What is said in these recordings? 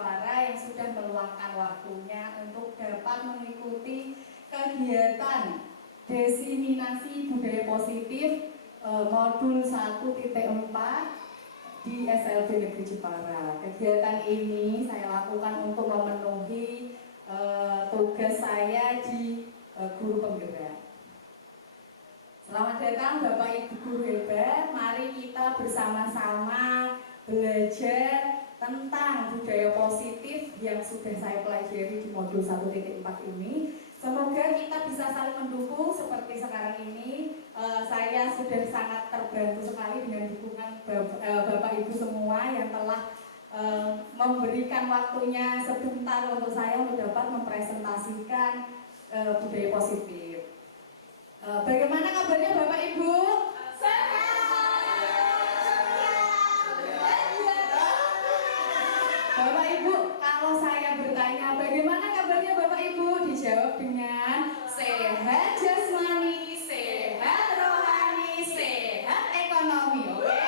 Jepara yang sudah meluangkan waktunya untuk dapat mengikuti kegiatan diseminasi budaya positif modul 1.4 di SLB Negeri Jepara. Kegiatan ini saya lakukan untuk memenuhi tugas saya di guru penggerak. Selamat datang Bapak Ibu guru hebat, mari kita bersama-sama belajar tentang budaya positif yang sudah saya pelajari di modul 1.4 ini. Semoga kita bisa saling mendukung seperti sekarang ini. Saya sudah sangat terbantu sekali dengan dukungan Bapak Ibu semua yang telah memberikan waktunya sebentar untuk saya untuk dapat mempresentasikan budaya positif. Bagaimana kabarnya Bapak Ibu? Bapak Ibu, kalau saya bertanya bagaimana kabarnya Bapak Ibu, dijawab dengan sehat jasmani, sehat rohani, sehat ekonomi. Oke?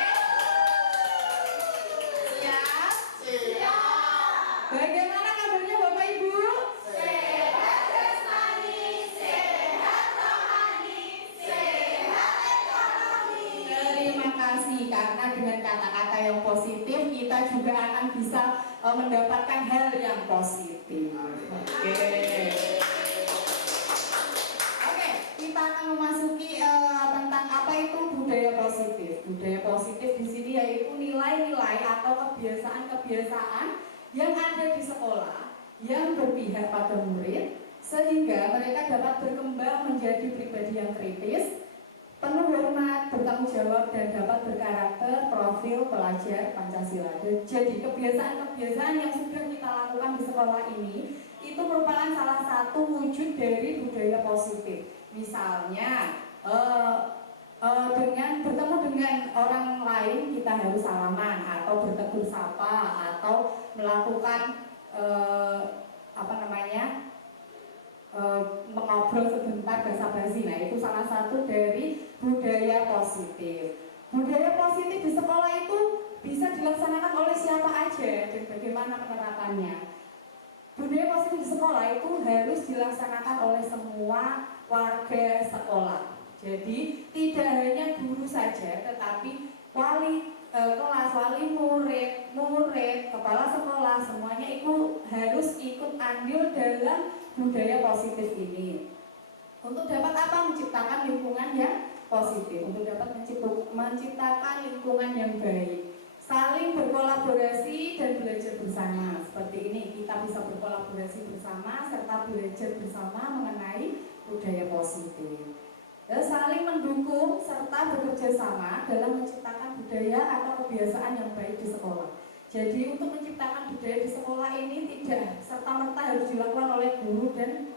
Siap? Siap. Bagaimana kabarnya Bapak Ibu? Sehat jasmani, sehat rohani, sehat ekonomi. Terima kasih, karena dengan kata-kata yang positif kita juga akan bisa mendapatkan hal yang positif. Oke, kita akan memasuki tentang apa itu budaya positif. Budaya positif di sini yaitu nilai-nilai atau kebiasaan-kebiasaan yang ada di sekolah yang berpihak pada murid sehingga mereka dapat berkembang menjadi pribadi yang kritis, penuh hormat, bertanggung jawab, dan dapat berkarakter profil pelajar Pancasila. Jadi kebiasaan-kebiasaan yang sudah kita lakukan di sekolah ini itu merupakan salah satu wujud dari budaya positif. Misalnya dengan bertemu dengan orang lain kita harus salaman atau bertegur sapa atau melakukan mengobrol sebentar basa-basi. Nah, itu salah satu dari budaya positif. Budaya positif di sekolah itu bisa dilaksanakan oleh siapa aja dan bagaimana penerapannya. Budaya positif di sekolah itu harus dilaksanakan oleh semua warga sekolah. Jadi tidak hanya guru saja, tetapi wali kelas, wali murid, kepala sekolah, semuanya itu harus ikut andil dalam budaya positif ini. Untuk dapat apa? Menciptakan lingkungan yang positif, untuk dapat menciptakan lingkungan yang baik, saling berkolaborasi dan belajar bersama. Seperti ini kita bisa berkolaborasi bersama serta belajar bersama mengenai budaya positif. Dan saling mendukung serta bekerja sama dalam menciptakan budaya atau kebiasaan yang baik di sekolah. Jadi untuk menciptakan budaya di sekolah ini tidak serta-merta harus dilakukan oleh guru dan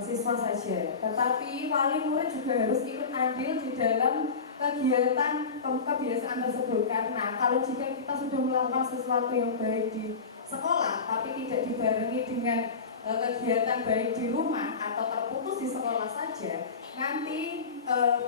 siswa saja, tetapi wali murid juga harus ikut andil di dalam kegiatan kebiasaan tersebut. Karena kalau jika kita sudah melakukan sesuatu yang baik di sekolah tapi tidak dibarengi dengan kegiatan baik di rumah atau terputus di sekolah saja, nanti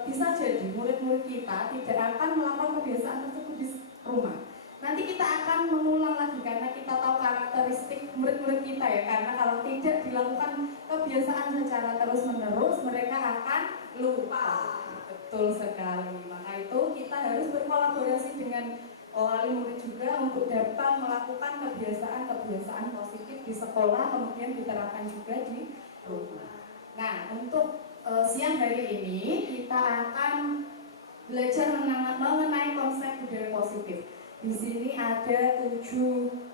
bisa jadi murid-murid kita tidak akan melakukan kebiasaan tersebut di rumah. Nanti kita akan mengulang lagi karena kita tahu karakteristik murid-murid kita ya. Karena kalau tidak dilakukan kebiasaan secara terus-menerus, mereka akan lupa. Betul sekali. Maka itu kita harus berkolaborasi dengan wali murid juga untuk dapat melakukan kebiasaan-kebiasaan positif di sekolah, kemudian diterapkan juga di rumah. Nah, untuk siang hari ini kita akan belajar mengenai konsep budaya positif. Di sini ada 7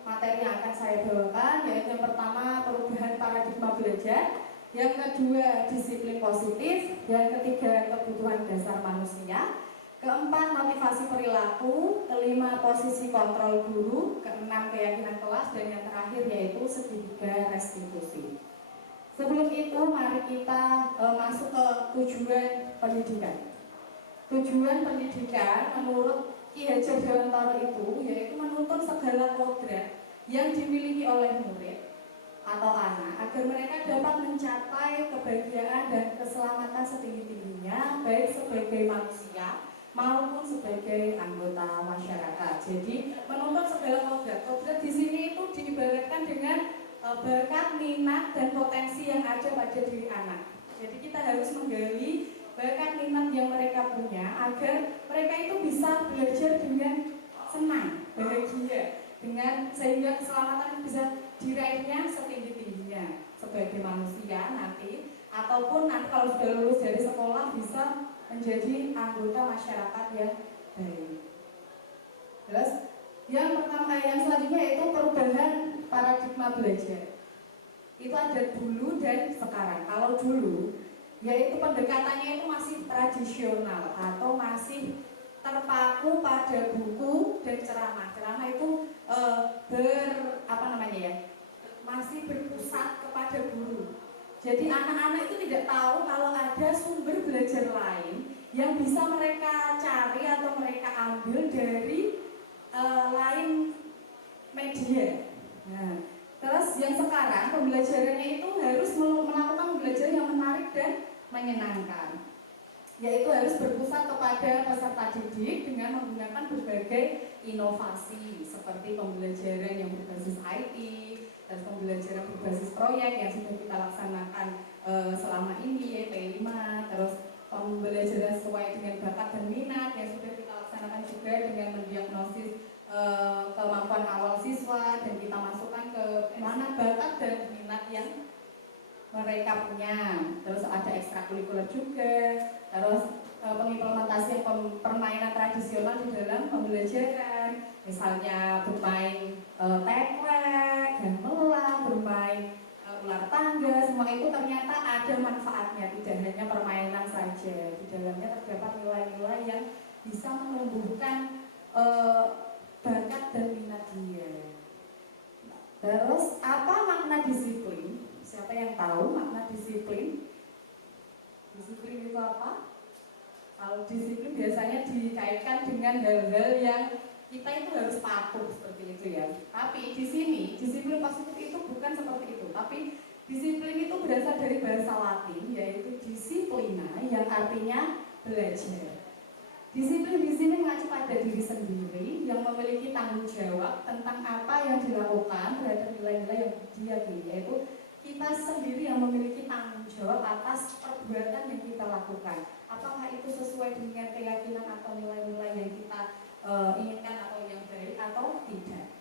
materi yang akan saya bawakan, yaitu yang pertama perubahan paradigma belajar, yang kedua disiplin positif, yang ketiga kebutuhan dasar manusia, keempat motivasi perilaku, kelima posisi kontrol guru, keenam keyakinan kelas, dan yang terakhir yaitu segitiga restitusi. Sebelum itu mari kita masuk ke tujuan pendidikan. Tujuan pendidikan menurut Ki Hajar Dewantara itu yaitu menuntun segala kodrat yang dimiliki oleh murid atau anak agar mereka dapat mencapai kebahagiaan dan keselamatan setinggi-tingginya, baik sebagai manusia maupun sebagai anggota masyarakat. Jadi menuntut segala kodrat. Kodrat di sini itu diibaratkan dengan bakat, minat, dan potensi yang ada pada diri anak. Jadi kita harus menggali bakat minat yang mereka punya agar mereka itu bisa belajar dengan senang, bahagia, dengan sehingga keselamatan bisa diraihnya setinggi-tingginya sebagai manusia nanti, ataupun nanti kalau sudah lulus dari sekolah bisa menjadi anggota masyarakat yang baik. Terus yang pertama, yang selanjutnya yaitu perubahan paradigma belajar. Itu ada dulu dan sekarang. Kalau dulu yaitu pendekatannya itu masih tradisional atau masih terpaku pada buku dan ceramah. Ceramah itu masih berpusat kepada guru. Jadi anak-anak itu tidak tahu kalau ada sumber belajar lain yang bisa mereka cari atau mereka ambil dari lain media. Nah, terus yang sekarang pembelajarannya itu harus melakukan pembelajaran yang menarik dan menyenangkan, yaitu harus berpusat kepada peserta didik dengan menggunakan berbagai inovasi seperti pembelajaran yang berbasis IT, dan pembelajaran berbasis proyek yang sudah kita laksanakan selama ini, P5, terus pembelajaran sesuai dengan bakat dan minat yang sudah kita laksanakan juga dengan mendiagnosis kemampuan awal siswa dan kita masukkan ke mana bakat dan minat yang mereka punya. Terus ada ekstrakurikuler juga, terus pengimplementasian permainan tradisional di dalam pembelajaran, misalnya bermain teklek, gamelan, bermain ular tangga, semua itu ternyata ada manfaatnya, tidak hanya permainan saja. Di dalamnya terdapat nilai-nilai yang bisa menumbuhkan bakat dan minat dia. Terus apa makna disiplin? Siapa yang tahu makna disiplin? Disiplin itu apa? Kalau disiplin biasanya dikaitkan dengan hal-hal yang kita itu harus patuh seperti itu ya. Tapi di sini disiplin positif itu bukan seperti itu. Tapi disiplin itu berasal dari bahasa Latin yaitu disiplina yang artinya belajar. Disiplin di sini mengacu pada diri sendiri yang memiliki tanggung jawab tentang apa yang dilakukan terhadap nilai-nilai yang diyakini, yaitu kita sendiri yang memiliki tanggung jawab atas perbuatan yang kita lakukan. Apakah itu sesuai dengan keyakinan atau nilai-nilai yang kita inginkan atau yang baik atau tidak.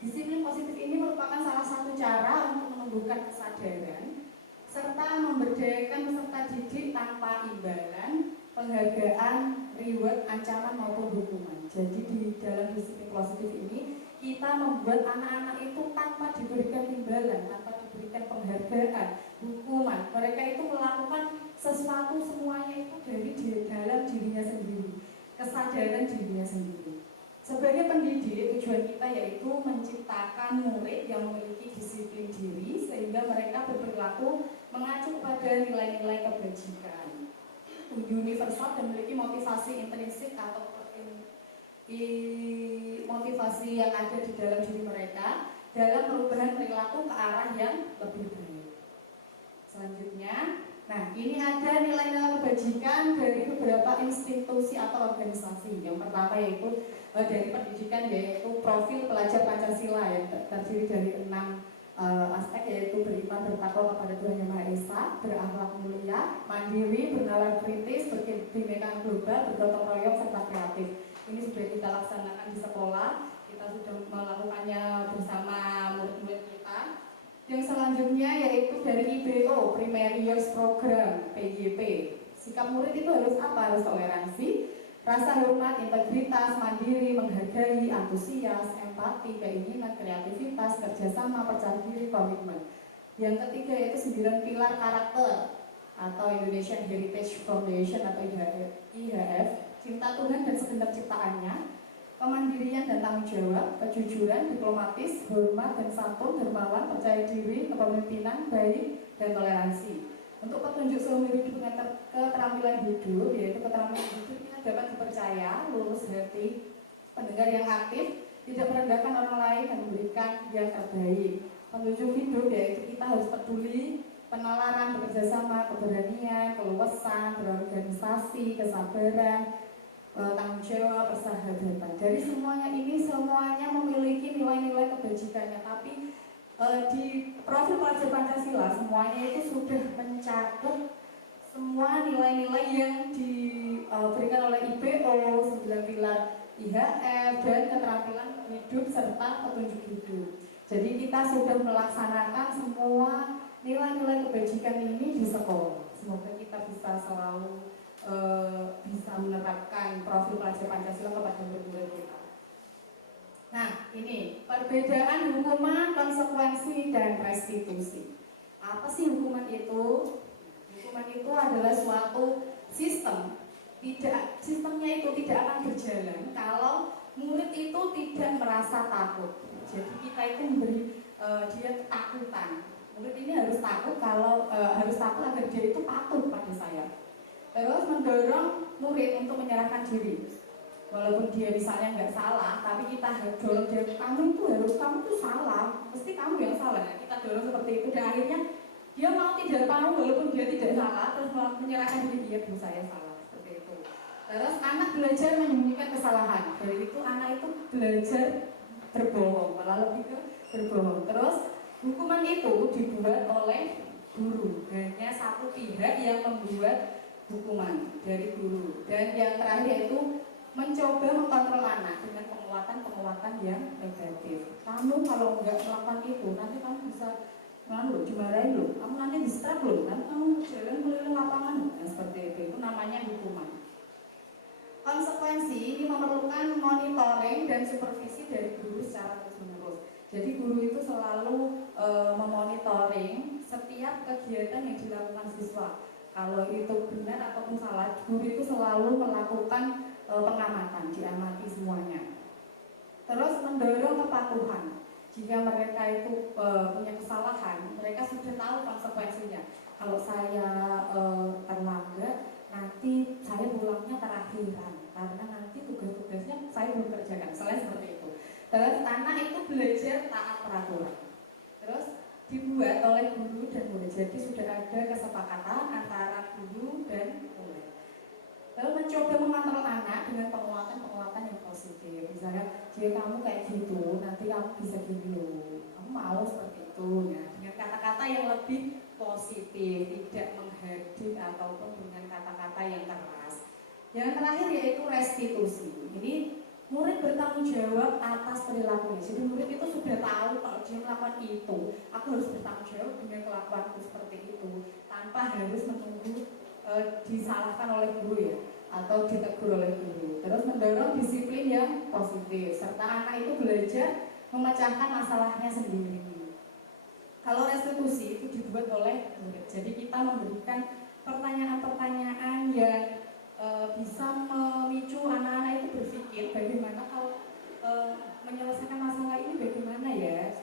Disiplin positif ini merupakan salah satu cara untuk menumbuhkan kesadaran serta memberdayakan peserta didik tanpa imbalan, penghargaan, reward, ancaman maupun hukuman. Jadi di dalam disiplin positif ini kita membuat anak-anak itu tanpa diberikan imbalan, tanpa diberikan penghargaan, hukuman. Mereka itu melakukan sesuatu semuanya itu dari dalam dirinya sendiri, kesadaran dirinya sendiri. Sebagai pendidik, tujuan kita yaitu menciptakan murid yang memiliki disiplin diri sehingga mereka berperilaku mengacu pada nilai-nilai kebajikan, universal dan memiliki motivasi intrinsik atau motivasi yang ada di dalam diri mereka dalam perubahan perilaku ke arah yang lebih baik. Selanjutnya, nah ini ada nilai-nilai kebajikan dari beberapa institusi atau organisasi. Yang pertama yaitu dari pendidikan, yaitu profil pelajar Pancasila yang terdiri dari 6 aspek, yaitu beriman, bertakwa kepada Tuhan Yang Maha Esa, berakhlak mulia, mandiri, bernalar kritis, berkebinekaan global, bergotong royong, serta kreatif. Ini sudah kita laksanakan di sekolah, kita sudah melakukannya bersama murid-murid kita. Yang selanjutnya yaitu dari IBO, Primary Years Program, PYP. Sikap murid itu harus apa? Harus toleransi, rasa hormat, integritas, mandiri, menghargai, antusias, empati, keinginan, kreativitas, kerjasama, percaya diri, komitmen. Yang ketiga yaitu 9 pilar karakter atau Indonesian Heritage Foundation atau IHF, cinta Tuhan dan segenap ciptaannya, kemandirian dan tanggung jawab, kejujuran, diplomatis, hormat dan santun, dermawan, percaya diri, kepemimpinan, baik, dan toleransi. Untuk petunjuk seumur hidup dengan keterampilan hidup, yaitu keterampilan hidupnya dapat dipercaya, lurus hati, pendengar yang aktif, tidak merendahkan orang lain dan memberikan yang terbaik. Petunjuk hidup yaitu kita harus peduli, penalaran, bekerjasama, keberanian, keluasan, berorganisasi, kesabaran, tanggung jawab, persahabatan. Dari semuanya ini semuanya memiliki nilai-nilai kebajikannya, tapi di profil pelajar Pancasila semuanya itu sudah mencakup semua nilai-nilai yang diberikan oleh IPO, 9 pilar IHF, dan keterampilan hidup serta petunjuk hidup. Jadi kita sudah melaksanakan semua nilai-nilai kebajikan ini di sekolah. Semoga kita bisa selalu bisa menerapkan profil pelajar Pancasila kepada murid-murid kita. Nah, ini perbedaan hukuman, konsekuensi, dan restitusi. Apa sih hukuman itu? Hukuman itu adalah suatu sistem. Sistemnya itu tidak akan berjalan kalau murid itu tidak merasa takut. Jadi kita itu memberi dia ketakutan. Murid ini harus takut harus takut agar dia itu patuh pada saya. Terus mendorong murid untuk menyerahkan diri. Walaupun dia misalnya nggak salah, tapi kita dorong dia, kamu itu salah, mesti kamu yang salah. Nah, kita dorong seperti itu dan akhirnya dia mau tidak mau walaupun dia tidak salah, terus menyerahkan diri dia, saya salah, seperti itu. Terus anak belajar menyembunyikan kesalahan. Dari itu anak itu belajar berbohong, malah lebih ke berbohong. Terus hukuman itu dibuat oleh guru, hanya satu pihak yang membuat hukuman dari guru. Dan yang terakhir itu mencoba mengkontrol anak dengan penguatan-penguatan yang negatif. Kamu kalau nggak melakukan itu, nanti kamu bisa dimarahin loh, kamu nanti distrap loh, nanti kamu jalan keliling lapangan. Nah, seperti itu namanya hukuman. Konsekuensi ini memerlukan monitoring dan supervisi dari guru secara terus-menerus. Jadi guru itu selalu memonitoring setiap kegiatan yang dilakukan siswa. Kalau itu benar ataupun salah, guru itu selalu melakukan pengamatan, diamati semuanya. Terus mendorong kepatuhan. Jika mereka itu punya kesalahan, mereka sudah tahu konsekuensinya. Kalau saya terlambat, nanti saya pulangnya terakhiran, karena nanti tugas-tugasnya saya belum kerjakan. Selain seperti itu. Terus anak itu belajar taat peraturan. Terus dibuat oleh guru dan murid. Jadi sudah ada kesepakatan antara guru dan murid. Lalu mencoba mengontrol anak dengan penguatan-penguatan yang positif. Misalnya, jika kamu kayak gitu, nanti kamu bisa gini loh. Kamu mau seperti itu. Nah, dengan kata-kata yang lebih positif, tidak menghardik ataupun dengan kata-kata yang keras. Yang terakhir yaitu restitusi. Jadi murid bertanggung jawab atas perilakunya. Jadi murid itu sudah tahu kalau dia melakukan itu, aku harus bertanggung jawab dengan kelakuanku seperti itu, tanpa harus menunggu disalahkan oleh guru ya, atau ditegur oleh guru. Terus mendorong disiplin yang positif, serta anak itu belajar memecahkan masalahnya sendiri. Kalau restitusi itu dibuat oleh murid. Jadi kita memberikan pertanyaan-pertanyaan yang bisa memicu anak-anak itu berpikir bagaimana kalau menyelesaikan masalah ini bagaimana ya.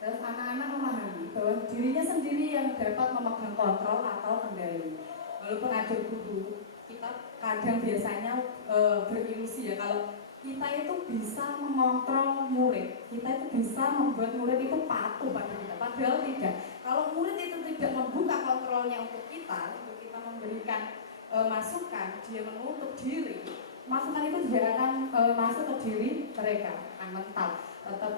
Terus anak-anak memahami bahwa dirinya sendiri yang dapat memegang kontrol atau kendali. Walaupun ada guru, kita kadang biasanya berilusi ya kalau kita itu bisa mengontrol murid, kita itu bisa membuat murid itu patuh pada kita. Padahal tidak. Kalau murid itu tidak membuka kontrolnya untuk kita memberikan masukan, dia menutup diri, masukan itu tidak akan masuk ke diri mereka, akan mental, tetap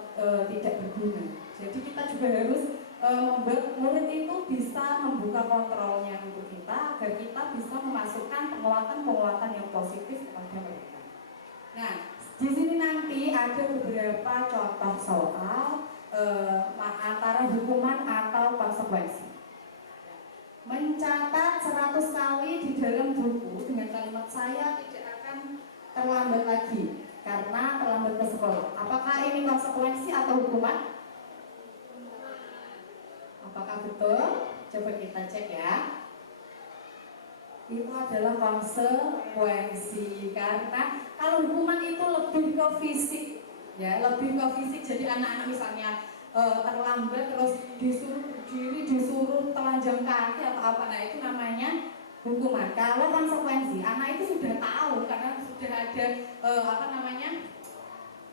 tidak berguna. Jadi kita juga harus membuat murid itu bisa membuka kontrolnya untuk kita, agar kita bisa memasukkan penguatan-penguatan yang positif kepada mereka. Nah, di sini nanti ada beberapa contoh soal antara hukuman atau konsekuensi. Mencatat 100 kali di dalam buku dengan kalimat saya tidak akan terlambat lagi karena terlambat ke sekolah. Apakah ini konsekuensi atau hukuman? Apakah betul? Coba kita cek ya. Itu adalah konsekuensi, karena kalau hukuman itu lebih ke fisik ya, lebih ke fisik. Jadi anak-anak misalnya terlambat terus disuruh berdiri, disuruh telanjang kaki atau apa, nah itu namanya hukuman. Kalau konsekuensi, anak itu sudah tahu karena sudah ada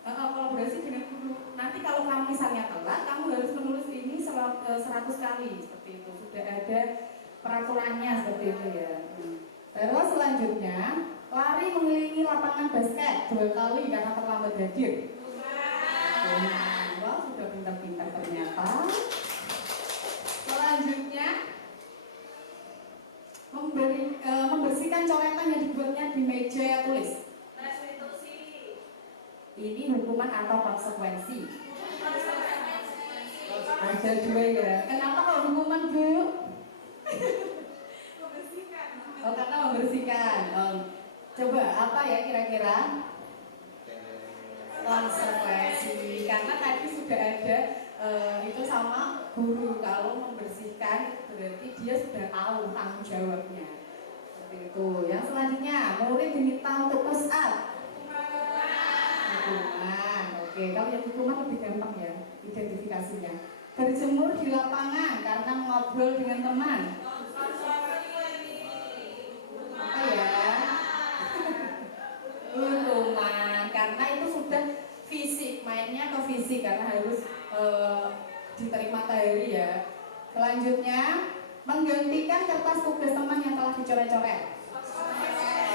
kolaborasi dengan guru. Nanti kalau kamu misalnya telat, kamu harus menulis ini 100 kali seperti itu. Sudah ada peraturannya seperti itu ya. Terus selanjutnya, lari mengelilingi hadir? Wah, sudah pintar-pintar ternyata. Selanjutnya membersihkan coretan yang dibuatnya di meja tulis. Restitusi. Ini hukuman atau konsekuensi? Ada dua ya. Kenapa kalau hukuman, Bu? Membersihkan. Oh, karena membersihkan. Oh. Coba apa ya kira-kira? Konsekuensi. Karena tadi sudah ada itu sama guru, kalau membersihkan berarti dia sudah tahu tanggung jawabnya. Seperti itu. Yang selanjutnya, murid diminta untuk push up. Hukuman. Oke, kalau yang hukuman lebih gampang ya identifikasinya. Berjemur di lapangan karena ngobrol dengan teman. Apa ya? Hukuman, karena itu sudah fisik, mainnya ke fisik karena harus diterima matahari ya. Selanjutnya, menggantikan kertas tugas teman yang telah dicoret-coret.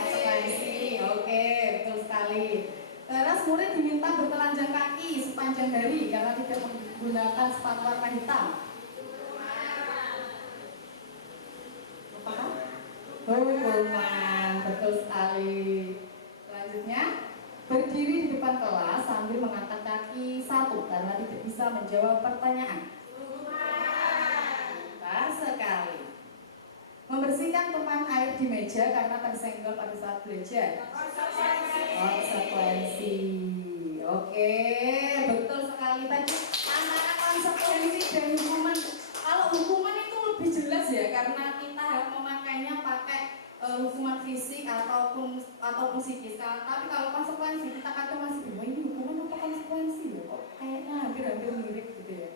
Konsekuensi, oke, betul sekali. Terus murid diminta bertelanjang kaki sepanjang hari karena tidak menggunakan sepatu warna hitam. Apa? Hukuman, betul sekali. Selanjutnya, berdiri di depan kelas sambil mengangkat kaki satu karena tidak bisa menjawab pertanyaan. Pintar sekali. Membersihkan tumpahan air di meja karena tersenggol pada saat belajar. Konsekuensi. Oke, betul sekali tadi antara konsekuensi dan hukuman. Kalau hukuman itu lebih jelas ya karena kita harus memakainya pakai hukuman fisik ataupun psikis. Tapi kalau konsekuensi kita kadang masih bingung, ini hukuman apa konsekuensi ya? Kok kayaknya hampir-hampir mirip gitu ya.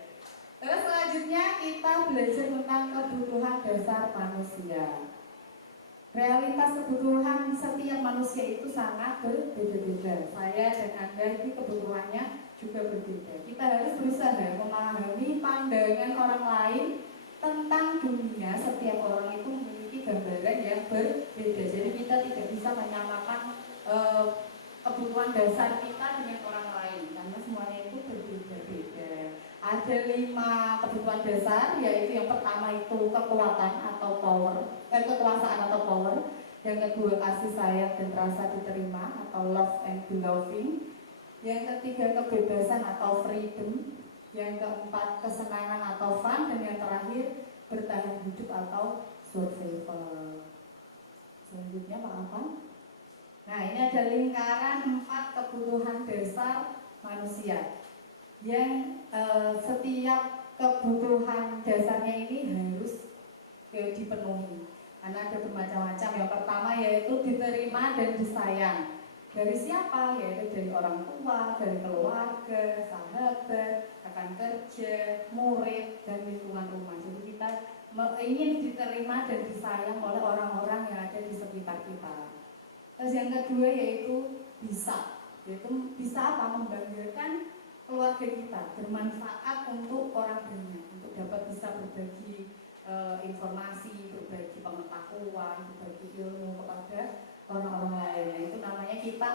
Terus selanjutnya kita belajar tentang kebutuhan dasar manusia. Realitas kebutuhan setiap manusia itu sangat berbeda-beda. Saya dan Anda ini kebutuhannya juga berbeda. Kita harus berusaha memahami pandangan orang lain tentang dunia. Setiap orang itu memiliki gambaran yang berbeda. Jadi kita tidak bisa menyamakan kebutuhan dasar kita dengan orang lain karena semuanya itu berbeda-beda. Ada 5 kebutuhan dasar, yaitu yang pertama itu kekuatan atau power, kekuasaan atau power. Yang kedua kasih sayang dan rasa diterima atau love and belonging. Yang ketiga kebebasan atau freedom. Yang keempat kesenangan atau fun. Dan yang terakhir bertahan hidup atau survival. Selanjutnya apa? Nah, ini ada lingkaran 4 kebutuhan dasar manusia yang setiap kebutuhan dasarnya ini harus dipenuhi karena ada bermacam-macam. Yang pertama yaitu diterima dan disayang. Dari siapa? Yaitu dari orang tua, dari keluarga, sahabat, rekan kerja, murid, dan lingkungan rumah. Jadi kita ingin diterima dan disayang oleh orang-orang yang ada di sekitar kita. Terus yang kedua yaitu bisa, yaitu bisa apa? Membanggakan keluarga kita, bermanfaat untuk orang banyak, untuk dapat bisa berbagi informasi, berbagi pengetahuan, berbagi ilmu kepada orang-orang lain. Nah, itu namanya kita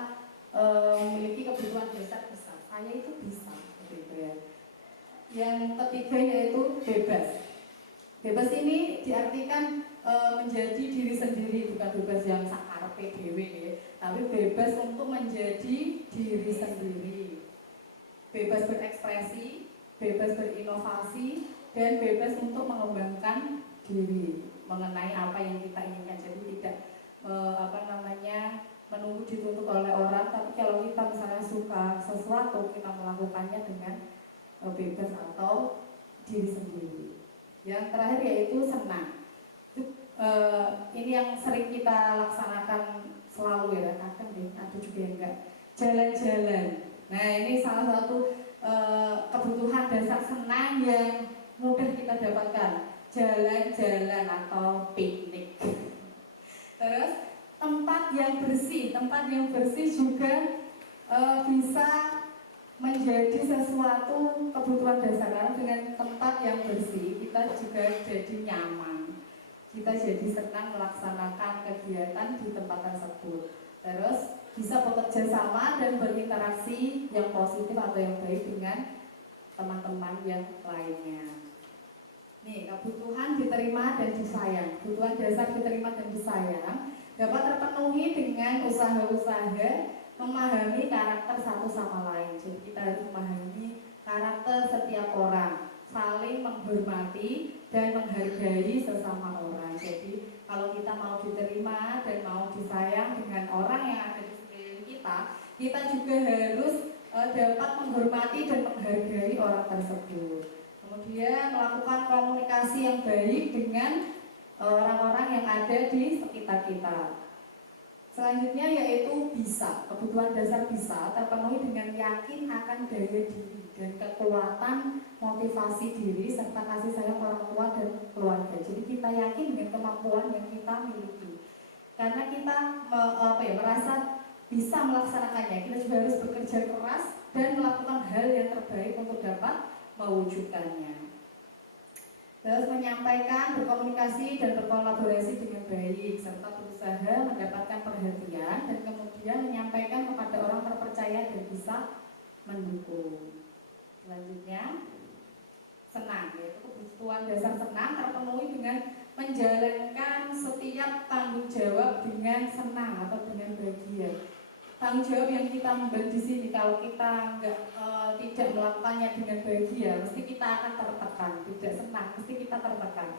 memiliki kebutuhan dasar bisa. Saya itu bisa, gitu ya. Yang ketiga yaitu bebas. Bebas ini diartikan menjadi diri sendiri, bukan bebas yang sakarpe dhewe ya, tapi bebas untuk menjadi diri sendiri. Bebas berekspresi, bebas berinovasi, dan bebas untuk mengembangkan diri mengenai apa yang kita inginkan. Jadi tidak menunggu dituntut oleh orang, tapi kalau kita misalnya suka sesuatu, kita melakukannya dengan bebas atau diri sendiri. Yang terakhir yaitu senang. Ini yang sering kita laksanakan selalu ya, kadang deh, ada juga yang enggak. Jalan-jalan. Nah, ini salah satu kebutuhan dasar senang yang mudah kita dapatkan. Jalan-jalan atau piknik. Terus tempat yang bersih juga bisa menjadi sesuatu kebutuhan dasar. Karena dengan tempat yang bersih kita juga jadi nyaman, kita jadi senang melaksanakan kegiatan di tempat tersebut. Terus bisa bekerja sama dan berinteraksi yang positif atau yang baik dengan teman-teman yang lainnya. Nih, kebutuhan diterima dan disayang. Kebutuhan dasar diterima dan disayang dapat terpenuhi dengan usaha-usaha memahami karakter satu sama lain. Jadi kita harus memahami karakter setiap orang, saling menghormati dan menghargai sesama orang. Jadi kalau kita mau diterima dan mau disayang dengan orang yang ada di sekeliling kita, kita juga harus dapat menghormati dan menghargai orang tersebut. Kemudian melakukan komunikasi yang baik dengan orang-orang yang ada di sekitar kita. Selanjutnya yaitu bisa, kebutuhan dasar bisa terpenuhi dengan yakin akan daya diri dan kekuatan motivasi diri serta kasih sayang orang tua dan keluarga. Jadi kita yakin dengan kemampuan yang kita miliki. Karena kita merasa bisa melaksanakannya, kita juga harus bekerja keras dan melakukan hal yang terbaik untuk dapat mewujudkannya. Terus menyampaikan, berkomunikasi dan berkolaborasi dengan baik serta berusaha mendapatkan perhatian dan kemudian menyampaikan kepada orang terpercaya dan bisa mendukung. Selanjutnya senang, yaitu kebutuhan dasar senang terpenuhi dengan menjalankan setiap tanggung jawab dengan senang atau dengan bahagia. Tanggung jawab yang kita ambil di sini, kalau kita tidak melakukannya dengan bahagia, mesti kita akan tertekan. Tidak senang, mesti kita tertekan.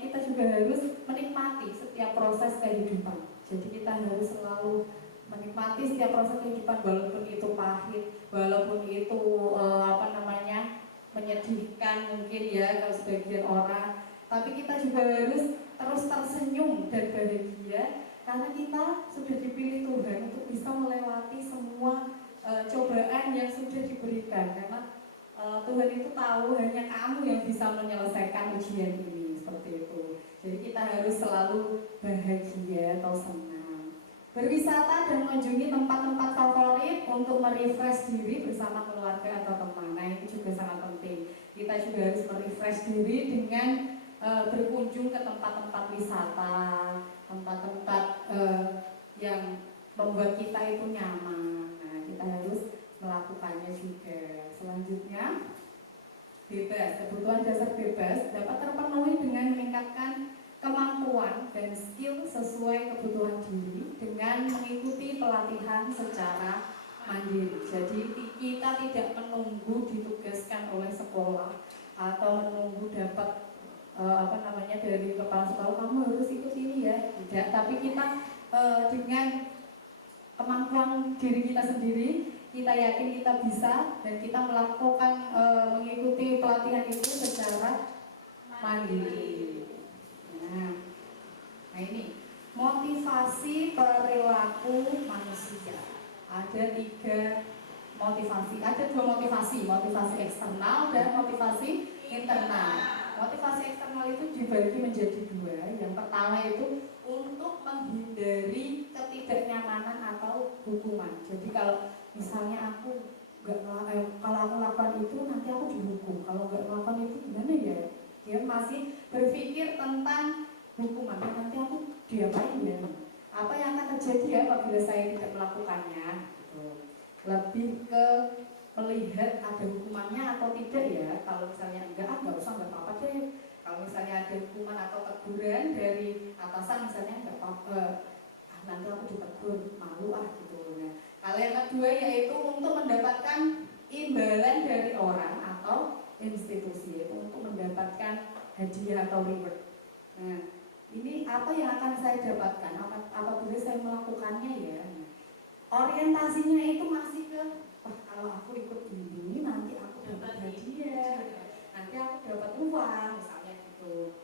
Kita juga harus menikmati setiap proses kehidupan. Jadi kita harus selalu menikmati setiap proses kehidupan, walaupun itu pahit, walaupun itu menyedihkan mungkin ya kalau sebagian orang. Tapi kita juga harus terus tersenyum dan bahagia. Karena kita sudah dipilih Tuhan untuk bisa melewati semua cobaan yang sudah diberikan. Karena Tuhan itu tahu hanya kamu yang bisa menyelesaikan ujian ini, seperti itu. Jadi kita harus selalu bahagia atau senang. Berwisata dan mengunjungi tempat-tempat favorit untuk merefresh diri bersama keluarga atau teman. Nah, ini juga sangat penting. Kita juga harus merefresh diri dengan berkunjung ke tempat-tempat wisata, tempat-tempat yang membuat kita itu nyaman. Nah, kita harus melakukannya juga. Selanjutnya, bebas. Kebutuhan dasar bebas dapat terpenuhi dengan meningkatkan kemampuan dan skill sesuai kebutuhan diri dengan mengikuti pelatihan secara mandiri. Jadi kita tidak menunggu ditugaskan oleh sekolah atau menunggu dapat dari kepala sekolah, kamu harus ikut ini ya. Tidak, tapi kita dengan kemampuan diri kita sendiri, kita yakin kita bisa dan kita melakukan mengikuti pelatihan itu secara mandiri. Nah ini motivasi perilaku manusia. Ada 3 motivasi, ada 2 motivasi, motivasi eksternal dan motivasi internal. Motivasi eksternal itu dibagi menjadi 2. Yang pertama itu untuk menghindari ketidaknyamanan atau hukuman. Jadi kalau misalnya kalau aku lakukan itu nanti aku dihukum. Kalau nggak melakukan itu gimana ya? Dia masih berpikir tentang hukuman. Nanti aku diapain ya? Apa yang akan terjadi apabila saya tidak melakukannya? Lebih ke melihat ada hukumannya atau tidak ya. Kalau misalnya nggak usah, nggak apa-apa deh. Kalau misalnya ada hukuman atau teguran dari atasan misalnya, nggak apa-apa, nanti aku ditegur, malu gitu. Nah, kalau yang kedua yaitu untuk mendapatkan imbalan dari orang atau institusi, yaitu untuk mendapatkan hadiah atau reward. Nah, ini apa yang akan saya dapatkan apabila saya melakukannya ya. Nah, orientasinya itu masih ke kalau aku ikut ini nanti aku dapat hadiah, nanti aku dapat uang misalnya gitu.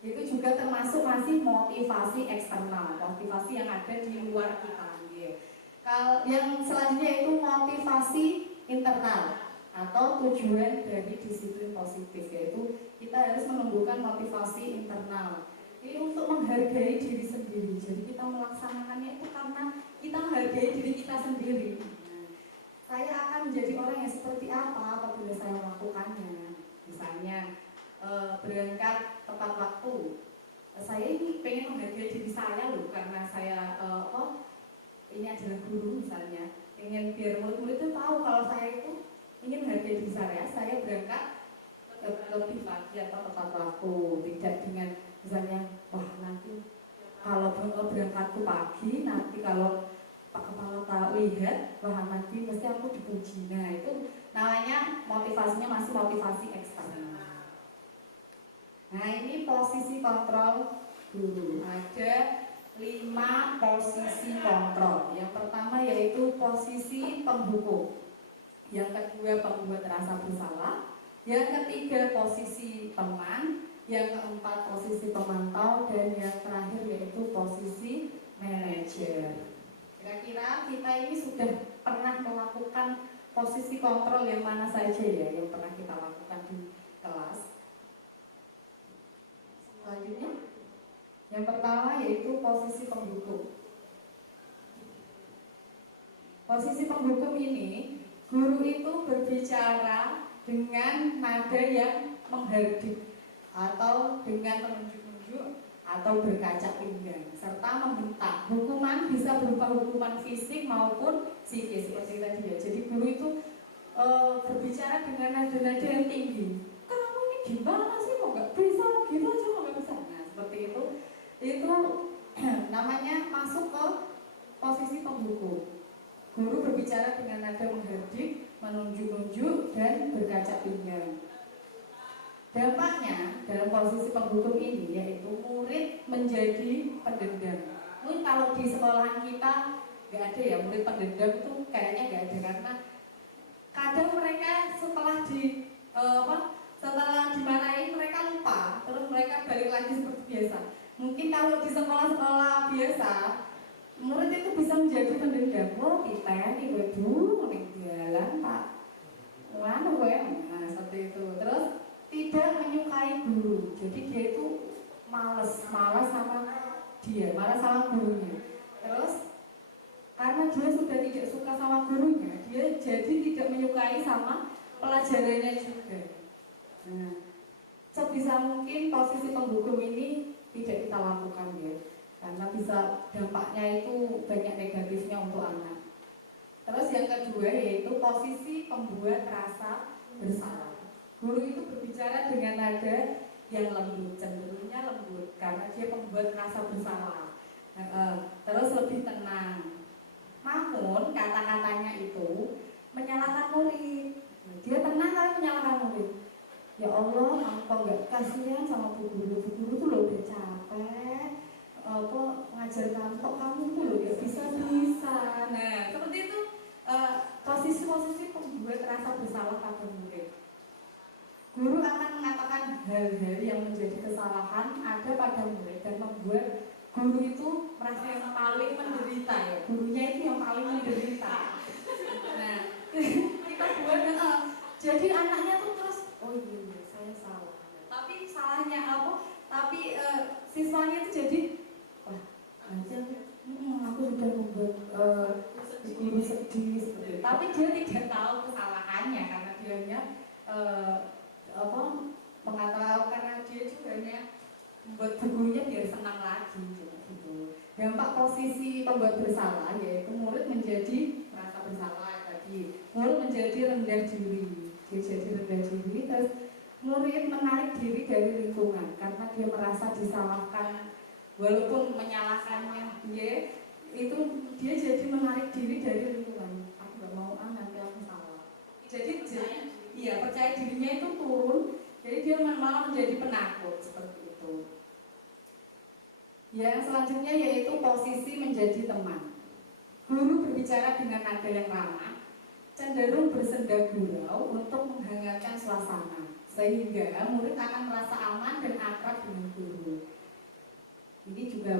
Itu juga termasuk masih motivasi eksternal, motivasi yang ada di luar kita. Kalau yang selanjutnya itu motivasi internal atau tujuan dari disiplin positif, yaitu kita harus menumbuhkan motivasi internal. Ini untuk menghargai diri sendiri. Jadi kita melaksanakannya itu karena kita menghargai diri kita sendiri. Saya akan menjadi orang yang seperti apa apabila saya melakukannya. Misalnya berangkat tepat waktu. Saya ini pengen menghargai diri saya loh, karena saya ini adalah guru misalnya, ingin biar murid-murid itu tahu kalau saya itu ingin hargai diri saya berangkat lebih pagi atau tepat waktu, tidak dengan misalnya wah nanti kalau berangkatku pagi, nanti kalau Pak Kepala tak lihat, wah nanti mesti aku dipuji. Nah itu namanya motivasinya masih motivasi eksternal. Nah ini posisi kontrol guru. Ada 5 posisi kontrol. Yang pertama yaitu posisi penghukum. Yang kedua pembuat rasa bersalah. Yang ketiga posisi teman. Yang keempat posisi pemantau. Dan yang terakhir yaitu posisi manajer. Kira-kira kita ini sudah pernah melakukan posisi kontrol yang mana saja ya yang pernah kita lakukan di kelas. Selanjutnya, yang pertama yaitu posisi penghukum. Posisi penghukum ini, guru itu berbicara dengan nada yang menghardik atau dengan menunjuk-nunjuk atau berkaca pinggang serta membentak. Hukuman bisa berupa hukuman fisik maupun psikis seperti tadi ya. Jadi guru itu berbicara dengan nada-nada yang tinggi. Kamu ini gimana sih, kok nggak bisa gitu aja, kok nggak bisa. Nah seperti itu namanya masuk ke posisi penghukum. Guru berbicara dengan nada menghardik, menunjuk-nunjuk dan berkaca pinggang. Dampaknya dalam posisi penghukum ini yaitu murid menjadi pendendam. Mungkin kalau di sekolahan kita nggak ada ya murid pendendam, itu kayaknya nggak ada, karena kadang mereka setelah dimarahin mereka lupa, terus mereka balik lagi seperti biasa. Mungkin kalau di sekolah-sekolah biasa murid itu bisa menjadi pendendam. Oh kita ini gue dulu jalan pak, mana gue, nah seperti itu. Terus tidak menyukai guru, jadi dia itu malas sama gurunya. Terus karena dia sudah tidak suka sama gurunya, dia jadi tidak menyukai sama pelajarannya juga. Nah, sebisa mungkin posisi penghukum ini tidak kita lakukan ya, karena bisa dampaknya itu banyak negatifnya untuk anak. Terus yang kedua yaitu posisi pembuat rasa bersalah. Guru itu berbicara dengan nada yang lembut, cenderungnya lembut karena dia membuat rasa bersalah. Terus lebih tenang. Namun kata-katanya itu menyalahkan murid. Dia tenang tapi menyalahkan murid. Ya Allah, aku nggak kasihan sama bu guru tuh loh udah capek. Ngajar kamu kok kamu tuh loh ya bisa. Nah seperti itu posisi pembuat rasa bersalah pada murid. Guru akan mengatakan hal-hal yang menjadi kesalahan ada pada murid dan membuat guru itu merasa yang paling menderita ya. Gurunya itu yang paling menderita. Nah, kita buat jadi anaknya tuh terus, oh iya saya salah. Tapi salahnya apa? Tapi siswanya itu jadi, wah aja aku sudah membuat guru sedih seperti itu. Tapi dia tidak tahu kesalahannya karena dianya mengatakan karena dia juga hanya membuat gurunya biar senang lagi gitu. Dampak posisi pembuat bersalah yaitu murid menjadi merasa bersalah tadi, murid menjadi rendah diri, dia jadi rendah diri, terus murid menarik diri dari lingkungan karena dia merasa disalahkan, walaupun menyalahkannya dia jadi menarik diri dari lingkungan. Aku nggak mau nanti aku salah. Jadi percaya dirinya itu turun, jadi dia malah menjadi penakut seperti itu. Yang selanjutnya yaitu posisi menjadi teman. Guru berbicara dengan nada yang ramah, cenderung bersenda gurau untuk menghangatkan suasana, sehingga murid akan merasa aman dan akrab dengan guru. Ini juga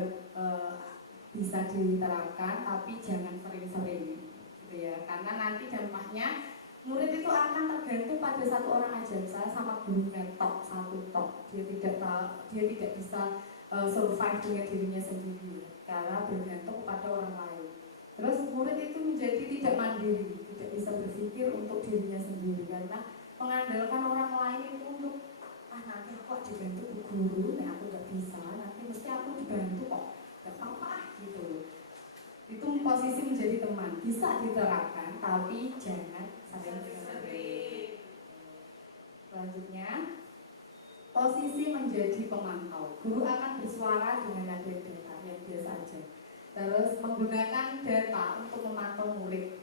bisa diterapkan, tapi jangan sering-sering, gitu ya, karena nanti dampaknya murid itu akan tergantung pada satu orang aja. Saya sama gurunya satu tok, dia tidak bisa survive dengan dirinya sendiri karena bergantung pada orang lain. Terus murid itu menjadi tidak mandiri, tidak bisa berpikir untuk dirinya sendiri karena mengandalkan orang lain itu untuk nanti aku dibantu guru, aku nggak bisa, nanti mesti aku dibantu kok, nggak apa-apa gitu. Itu posisi menjadi teman bisa diterapkan, tapi jangan sering-sering. Selanjutnya, posisi menjadi pemantau. Guru akan bersuara dengan nada data yang biasa aja. Terus menggunakan data untuk memantau murid.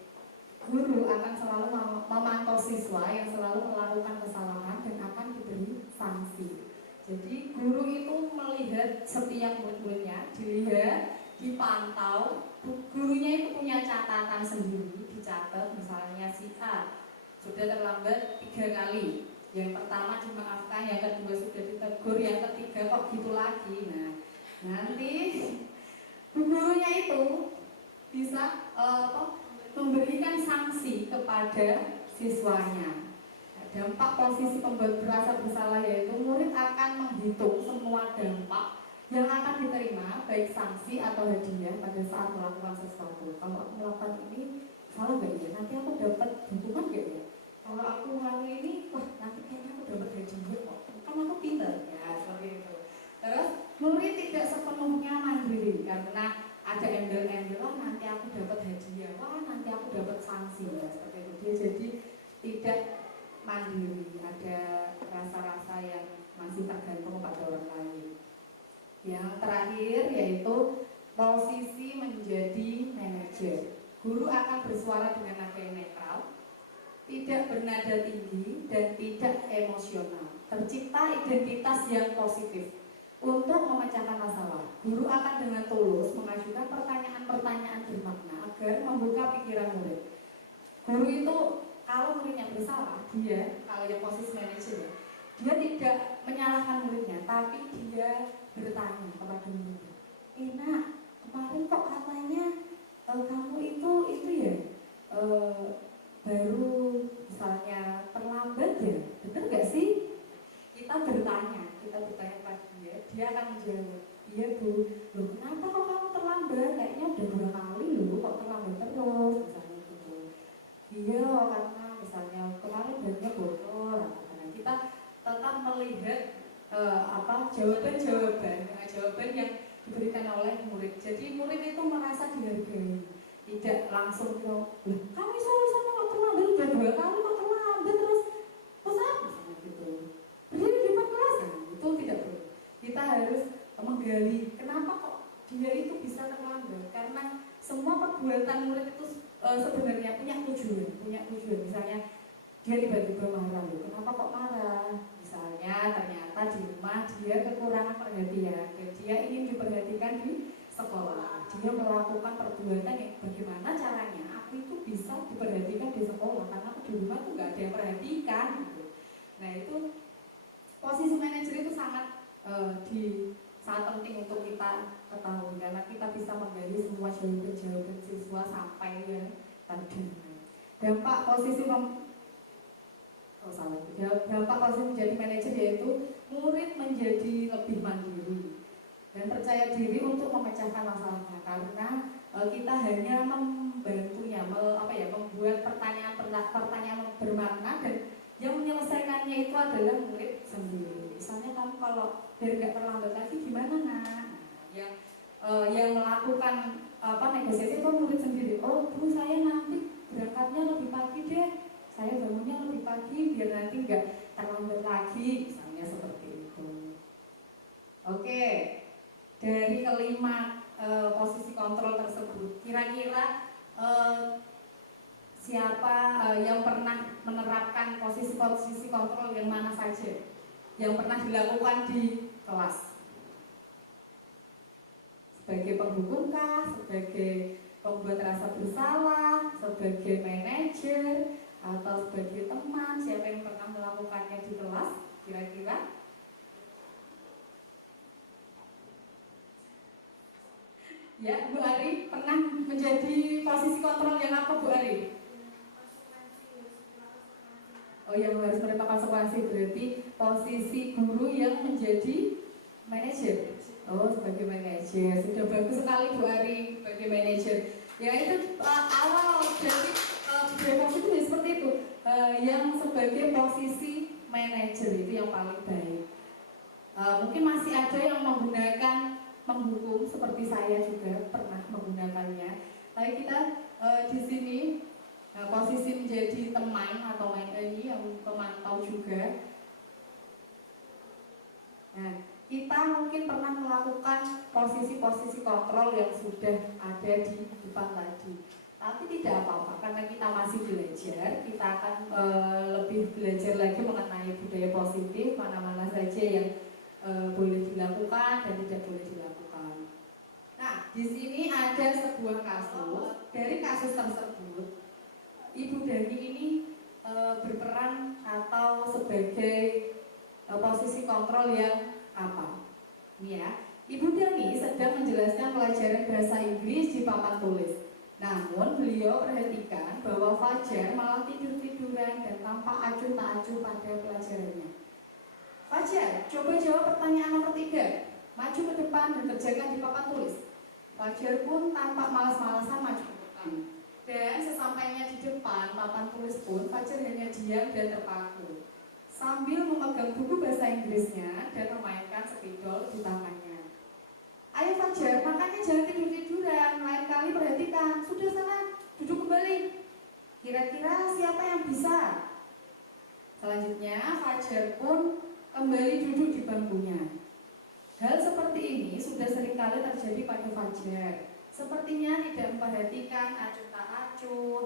Guru akan selalu memantau siswa yang selalu melakukan kesalahan dan akan diberi sanksi. Jadi guru itu melihat setiap murid-muridnya, dilihat, dipantau. Gurunya itu punya catatan sendiri, dicatat. Misalnya si A sudah terlambat 3 kali. Yang pertama dimaafkan, yang kedua sudah ditegur, yang ketiga kok gitu lagi. Nah, nanti gurunya itu bisa memberikan sanksi kepada siswanya. Dampak posisi pembuat merasa bersalah yaitu murid akan menghitung semua dampak yang akan diterima, baik sanksi atau hadiah pada saat melakukan sesuatu. Kalau aku melakukan ini, salah nggak ya? Nanti aku dapat hukuman nggak ya? Kalau aku ulangi ini, wah nanti kayaknya aku dapat hadiah kok. Kan aku pintar ya, seperti itu. Terus murid tidak sepenuhnya mandiri karena ada embel-embel, wah nanti aku dapat hadiah, wah nanti aku dapat sanksi ya, seperti itu. Dia jadi tidak mandiri, ada rasa-rasa yang masih tergantung pada orang lain. Yang terakhir yaitu posisi menjadi manajer. Guru akan bersuara dengan nada yang netral, tidak bernada tinggi dan tidak emosional. Tercipta identitas yang positif. Untuk memecahkan masalah, guru akan dengan tulus mengajukan pertanyaan-pertanyaan bermakna agar membuka pikiran murid. Guru itu kalau muridnya bersalah, dia kalau yang posisi manajer, dia tidak menyalahkan muridnya, tapi dia bertanya kepada muridnya, "Nak, kemarin kok katanya kamu itu ya baru misalnya terlambat ya, bener gak sih?" Kita bertanya pada dia akan menjawab, "Iya Bu, loh kenapa kok kamu terlambat? Kayaknya udah 2 kali loh kok terlambat terus," misalnya gitu. "Iya karena misalnya kemarin bannya bocor," karena kita tetap melihat jawaban yang diberikan oleh murid. Jadi murid itu merasa dihargai, tidak langsung "Kami selalu sama kok terlambat udah 2 kali kok terlambat terus apa?" misalnya gitu. Berdiri di depan kelas, itu tidak perlu. Kita harus menggali kenapa kok dia itu bisa terlambat, karena semua perbuatan murid itu sebenarnya punya tujuan. Misalnya dia tiba-tiba marah, kenapa kok marah? Misalnya ternyata di rumah dia kekurangan perhatian dan dia ingin diperhatikan di sekolah. Dia melakukan perbuatan yang bagaimana caranya aku itu bisa diperhatikan di sekolah, karena aku di rumah tuh nggak ada yang perhatikan gitu. Nah itu posisi manajer itu sangat penting untuk kita ketahui, karena kita bisa menggali semua jawaban siswa sampai yang tadi. Dampak posisi menjadi manajer yaitu murid menjadi lebih mandiri dan percaya diri untuk memecahkan masalahnya, karena kita hanya membantunya, membuat pertanyaan bermakna dan yang menyelesaikannya itu adalah murid sendiri. Misalnya kamu kalau biar nggak terlambat lagi gimana nak? Yang melakukan negosiasi itu murid sendiri. "Oh Bu, saya nanti berangkatnya lebih pagi deh. Saya bangunnya lebih pagi biar nanti nggak terlambat lagi," misalnya seperti itu. Oke, dari kelima posisi kontrol tersebut, kira-kira siapa yang pernah menerapkan posisi kontrol yang mana saja yang pernah dilakukan di kelas? Sebagai penghukum kah? Sebagai pembuat rasa bersalah? Sebagai manajer? Atau sebagai teman? Siapa yang pernah melakukannya di kelas? Kira-kira? Ya, Bu Ari pernah menjadi posisi kontrol yang apa, Bu Ari? Oh, yang harus menerima konsekuensi, berarti posisi guru yang menjadi manajer. Oh, sebagai manajer, sudah bagus sekali Bu Ari sebagai manajer. Ya itu awal dari posisi itu seperti itu. Yang sebagai posisi manajer itu yang paling baik. Mungkin masih ada yang menggunakan menghukum, seperti saya juga pernah menggunakannya. Tapi kita di sini posisi menjadi teman atau ini yang pemantau juga. Nah, kita mungkin pernah melakukan posisi-posisi kontrol yang sudah ada di depan tadi. Tapi tidak apa-apa, karena kita masih belajar, kita akan lebih belajar lagi mengenai budaya positif, mana-mana saja yang boleh dilakukan dan tidak boleh dilakukan. Nah, di sini ada sebuah kasus. Dari kasus tersebut, Ibu Dani ini berperan atau sebagai posisi kontrol yang apa? Ini ya, Ibu Dani sedang menjelaskan pelajaran bahasa Inggris di papan tulis. Namun beliau perhatikan bahwa Fajar malah tidur-tiduran dan tampak acuh tak acuh pada pelajarannya. Fajar, coba jawab pertanyaan nomor 3. Maju ke depan dan kerjakan di papan tulis. Fajar pun tampak malas-malasan maju ke depan. Dan sesampainya di depan papan tulis pun, Fajar hanya diam dan terpaku sambil memegang buku bahasa Inggrisnya dan memainkan spidol di tangannya. Ayo Fajar, makanya jangan tidur-tiduran. Lain kali perhatikan. Sudah sana, duduk kembali. Kira-kira siapa yang bisa? Selanjutnya Fajar pun kembali duduk di bangkunya. Hal seperti ini sudah seringkali terjadi pada Fajar. Sepertinya tidak memperhatikan acuh tak acuh,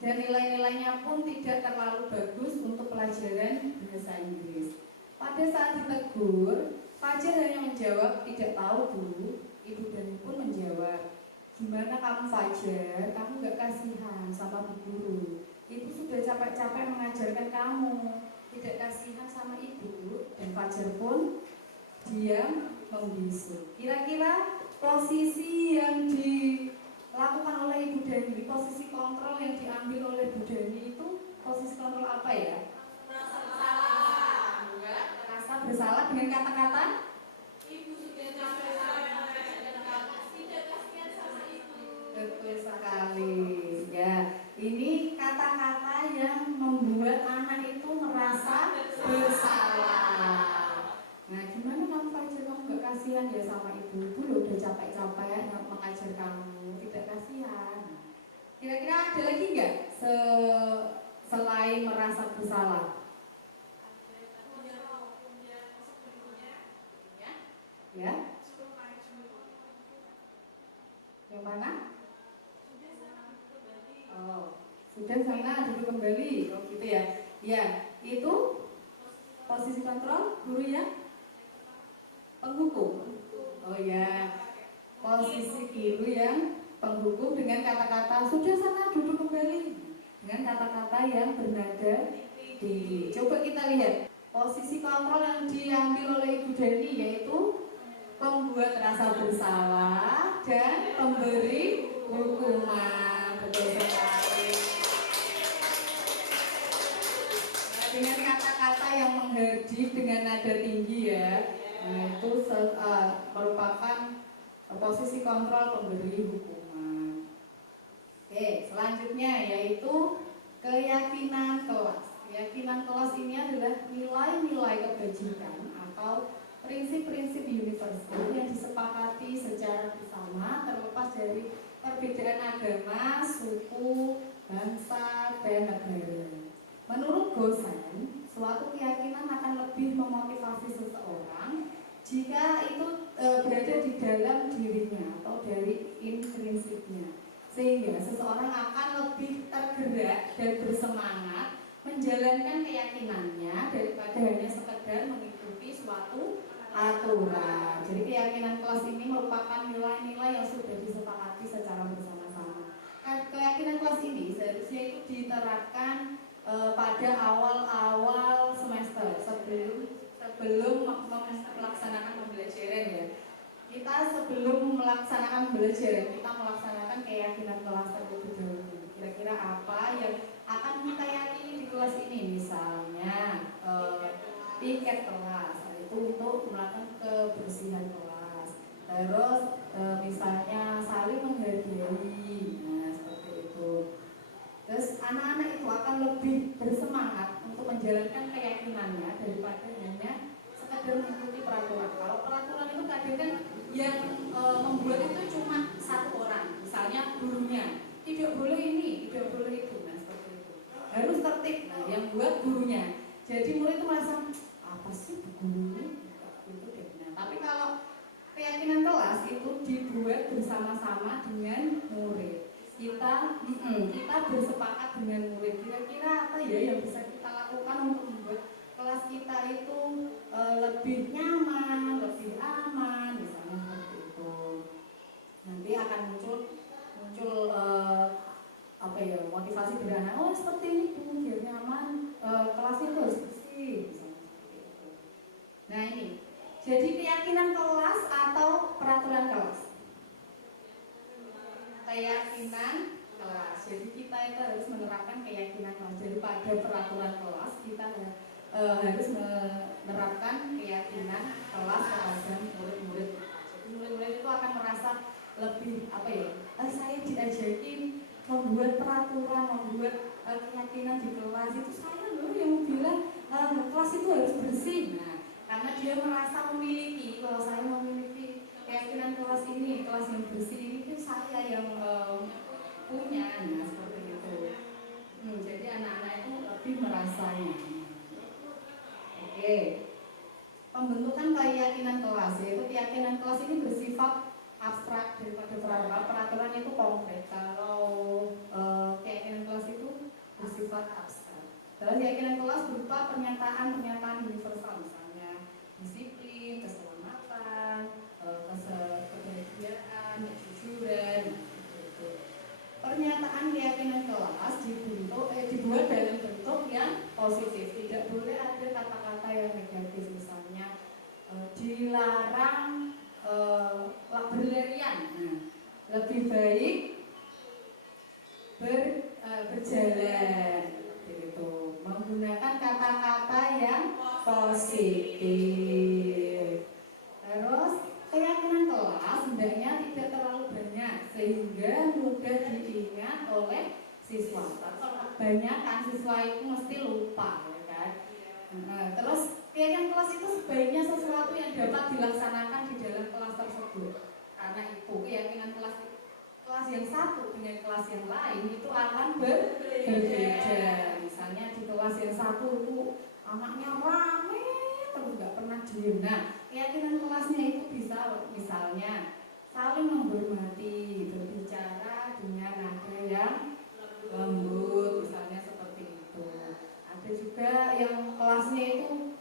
dan nilai-nilainya pun tidak terlalu bagus untuk pelajaran bahasa Inggris. Pada saat ditegur, Fajar hanya menjawab, tidak tahu Bu. Ibu Dani pun menjawab, gimana kamu Fajar? Kamu gak kasihan sama Bu Guru? Ibu sudah capek-capek mengajarkan kamu, tidak kasihan sama Ibu. Dan Fajar pun diam membisu. Kira-kira posisi yang dilakukan oleh Ibu Dani, posisi kontrol yang diambil oleh Bu Dani itu posisi kontrol apa ya? Merasa bersalah dengan kata-kata Ibu sudah capek dan kamu tidak kasihan sama Ibu. Betul sekali. Ya, ini kata-kata yang membuat anak itu merasa bersalah. Nah, gimana kamu Fajar, kamu gak kasihan ya sama Ibu? Ibu loh udah capek-capek mengajar kamu, tidak kasihan. Kira-kira ada lagi nggak selain merasa bersalah? Ya? Yang mana? Oh, sudah sana duduk kembali. Oh gitu ya. Ya, itu posisi kontrol guru ya? Penghukum. Oh ya, posisi guru yang penghukum dengan kata-kata sudah sana duduk kembali, dengan kata-kata yang bernada tinggi. Coba kita lihat posisi kontrol yang diambil oleh Ibu Dani, yaitu membuat rasa bersalah dan memberi hukuman. Betul sekali. Nah, dengan kata-kata yang menghardik dengan nada tinggi ya. Nah, itu merupakan posisi kontrol pemberi hukuman. Oke, selanjutnya yaitu keyakinan kelas. Keyakinan kelas ini adalah nilai-nilai kebajikan atau prinsip-prinsip universal yang disepakati secara bersama terlepas dari perbedaan agama, suku, bangsa, dan negara. Menurut Gosen, suatu keyakinan akan lebih memotivasi seseorang jika itu berada di dalam dirinya atau dari intrinsipnya, sehingga seseorang akan lebih tergerak dan bersemangat menjalankan keyakinannya daripada hanya sekedar mengikuti suatu aturan. Jadi keyakinan kelas ini merupakan nilai-nilai yang sudah disepakati secara bersama-sama. Keyakinan kelas ini seharusnya itu diterapkan pada awal-awal semester sebelum melaksanakan pembelajaran ya. Kita sebelum melaksanakan pembelajaran, kita melaksanakan keyakinan kelas terlebih dahulu. Kira-kira apa yang akan kita yakini di kelas ini? Misalnya tiket kelas, itu untuk melakukan kebersihan kelas. Terus misalnya saling menghargai, nah seperti itu. Terus anak-anak itu akan lebih bersemangat untuk menjalankan keyakinannya daripada hanya sekedar mengikuti peraturan. Kalau peraturan itu kadang kan yang membuat itu cuma tertib. Nah, yang buat gurunya. Jadi murid itu merasa apa sih guru ini? Itu deh. Nah, tapi kalau keyakinan kelas itu dibuat bersama-sama dengan murid. Kita bersepakat dengan murid. Kira-kira apa ya yang bisa kita lakukan untuk membuat kelas kita itu lebih nyaman, lebih aman, misalnya seperti itu. Nanti akan muncul apa ya, motivasi sederhana. Oh seperti ini Bu, biar nyaman, kelasnya itu harus bersih, misalnya seperti itu. Nah ini, jadi keyakinan kelas atau peraturan kelas. Keyakinan kelas. Jadi kita itu harus menerapkan keyakinan kelas. Jadi pada peraturan kelas kita harus menerapkan keyakinan kelas kepada murid-murid. Jadi murid-murid itu akan merasa lebih apa ya? Saya diajakin membuat peraturan, membuat keyakinan di kelas itu saya loh yang bilang kelas itu harus bersih. Nah, karena dia merasa memiliki, kalau saya memiliki keyakinan kelas ini, kelas yang bersih ini itu saya yang punya, nah seperti itu. Jadi anak-anak itu lebih merasanya. Oke. Pembentukan keyakinan kelas, yaitu keyakinan kelas ini bersifat abstrak daripada peraturan itu konkret. Kalau keyakinan kelas itu bersifat abstrak. Dalam keyakinan kelas berupa pernyataan-pernyataan universal, misalnya disiplin, keselamatan, kebahagiaan, kejujuran. Pernyataan keyakinan kelas dibuat dalam bentuk yang positif. Tidak boleh ada kata-kata yang negatif, misalnya dilarang berlarian. Nah, lebih baik berjalan, gitu. Menggunakan kata-kata yang positif. Terus keyakinan kelas hendaknya tidak terlalu banyak sehingga mudah diingat oleh siswa. Kalau kebanyakan siswa itu mesti lupa, ya kan? Terus keyakinan kelas itu sebaiknya sesuatu yang dapat dilaksanakan di dalam kelas tersebut. Karena itu keyakinan kelas yang satu dengan kelas yang lain itu akan berbeda. Misalnya di kelas yang satu itu anaknya rame terus nggak pernah diem. Nah, keyakinan kelasnya itu bisa misalnya saling menghormati, berbicara dengan nada yang lembut, misalnya seperti itu. Ada juga yang kelasnya itu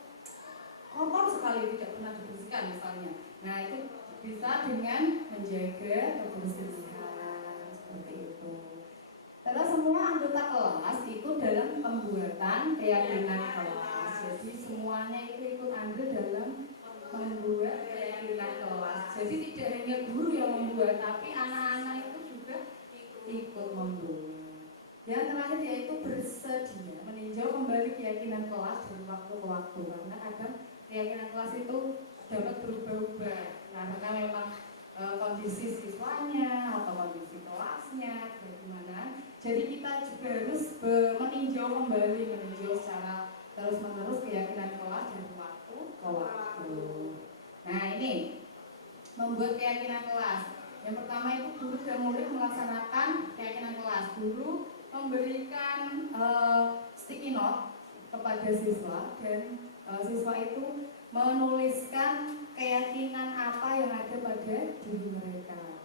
kotor sekali, tidak pernah dibersihkan misalnya. Nah, itu bisa dengan menjaga kebersihan seperti itu. Terus semua anggota kelas itu dalam pembuatan keyakinan kelas. Jadi semuanya itu ikut andil dalam membuat keyakinan kelas. Jadi tidak hanya guru yang membuat, tapi anak-anak itu juga ikut membuat. Yang terakhir yaitu bersedia meninjau kembali keyakinan kelas dari waktu ke waktu, karena kadang keyakinan kelas itu dapat berubah-ubah karena memang kondisi siswanya atau kondisi kelasnya bagaimana. Jadi kita juga harus meninjau secara terus-menerus keyakinan kelas dari waktu ke waktu. Nah ini membuat keyakinan kelas. Yang pertama itu guru dan murid melaksanakan keyakinan kelas. Guru memberikan sticky note kepada siswa dan siswa itu menuliskan keyakinan apa yang ada pada diri mereka.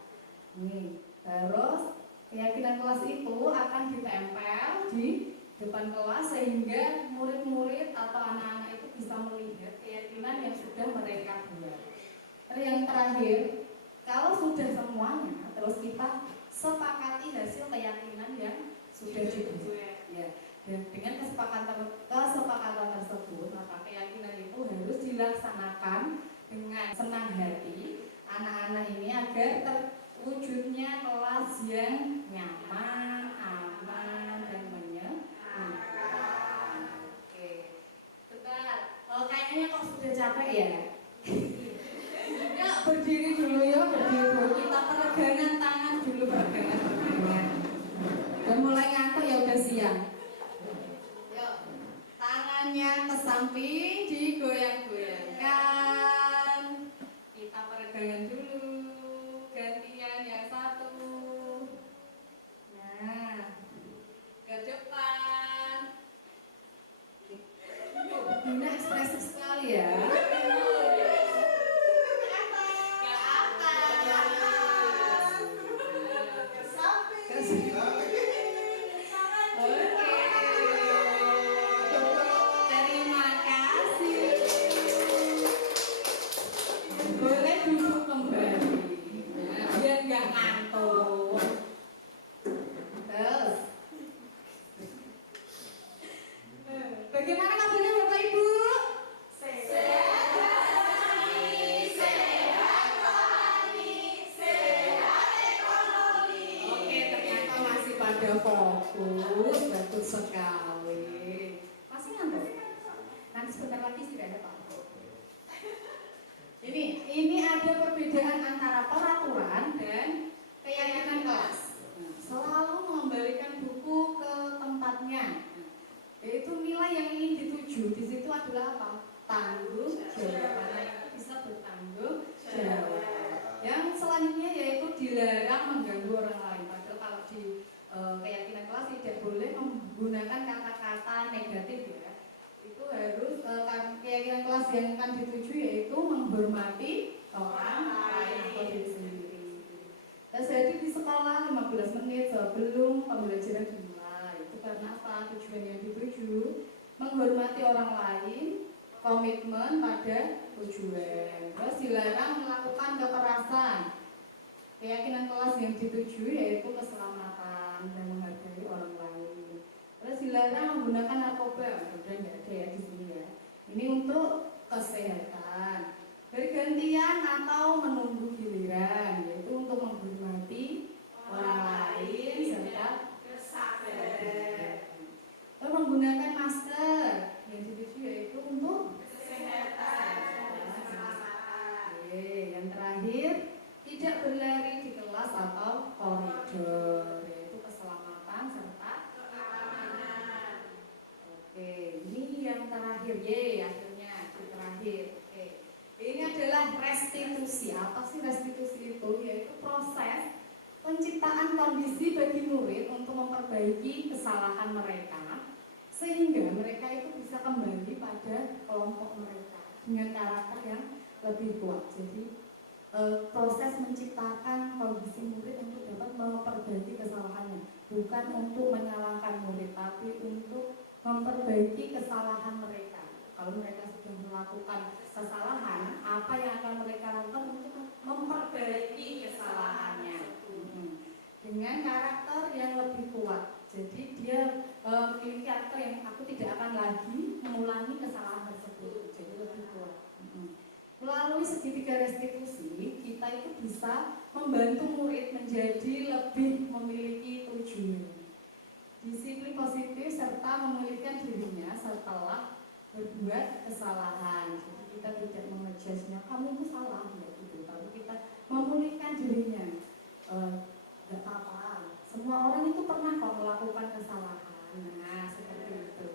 Nih, terus keyakinan kelas itu akan ditempel di depan kelas sehingga murid-murid atau anak-anak itu bisa melihat keyakinan yang sudah mereka buat. Terus yang terakhir, kalau sudah semuanya, terus kita sepakati hasil keyakinan yang sudah dibuat. Ya. Dan dengan kesepakatan tersebut, maka keyakinan itu harus dilaksanakan dengan senang hati anak-anak ini agar terwujudnya kelas yang nyaman, aman, dan menyenangkan. Oke, bentar. Kayaknya kok sudah capek ya? Ya berdiri dulu ya, kita peregangan tangan dulu, peregangan. Dan mulai ngantuk ya udah siang. Tangannya ke samping, digoyang-goyangkan. Kita peregangan dulu. Gantian yang satu. Nah, ke depan. pada fokus, bagus sekali. Masih ngantuk? Nanti sebentar lagi istirahat Pak. Ini ada perbedaan antara peraturan dan keyakinan kelas. Selalu mengembalikan buku ke tempatnya, yaitu nilai yang ingin dituju. Di situ adalah apa? Tanggung jawab. Anak bisa bertanggung jawab. Yang selanjutnya yaitu dilarang mengganggu orang lain. Padahal kalau di keyakinan kelas tidak boleh menggunakan kata-kata negatif ya. Itu harus keyakinan kelas yang akan dituju yaitu menghormati orang lain atau diri sendiri. Jadi di sekolah 15 menit sebelum pembelajaran dimulai. Itu karena apa? Tujuan yang dituju menghormati orang lain, komitmen pada tujuan. Terus dilarang melakukan kekerasan. Keyakinan kelas yang dituju yaitu keselamatan dan menghargai orang lain. Terus dilarang menggunakan narkoba. Mudah-mudahan nggak ada ya di sini ya. Ini untuk kesehatan. Bergantian atau menunggu giliran, yaitu untuk menghormati orang lain serta bersabar. Lalu menggunakan masker yang dituju yaitu untuk kesehatan. Yang terakhir, tidak berlari di kelas atau koridor, yaitu keselamatan serta keamanan. Oke, ini yang terakhir, akhirnya yang terakhir. Ini adalah restitusi. Apa sih restitusi itu? Yaitu proses penciptaan kondisi bagi murid untuk memperbaiki kesalahan mereka sehingga mereka itu bisa kembali pada kelompok mereka dengan karakter yang lebih kuat. Jadi proses menciptakan kondisi murid untuk dapat memperbaiki kesalahannya, bukan untuk menyalahkan murid, tapi untuk memperbaiki kesalahan mereka. Kalau mereka sudah melakukan kesalahan, apa yang akan mereka lakukan untuk memperbaiki kesalahannya dengan karakter yang lebih kuat. Jadi dia memiliki karakter yang aku tidak akan lagi mengulangi kesalahan tersebut. Jadi lebih kuat. Melalui segitiga restitusi, kita itu bisa membantu murid menjadi lebih memiliki tujuan, disiplin positif serta memulihkan dirinya setelah berbuat kesalahan. Jadi kita tidak mengejasnya, kamu itu salah ya gitu, tapi kita memulihkan dirinya. Gak apa-apa, semua orang itu pernah kok melakukan kesalahan. Nah seperti itu.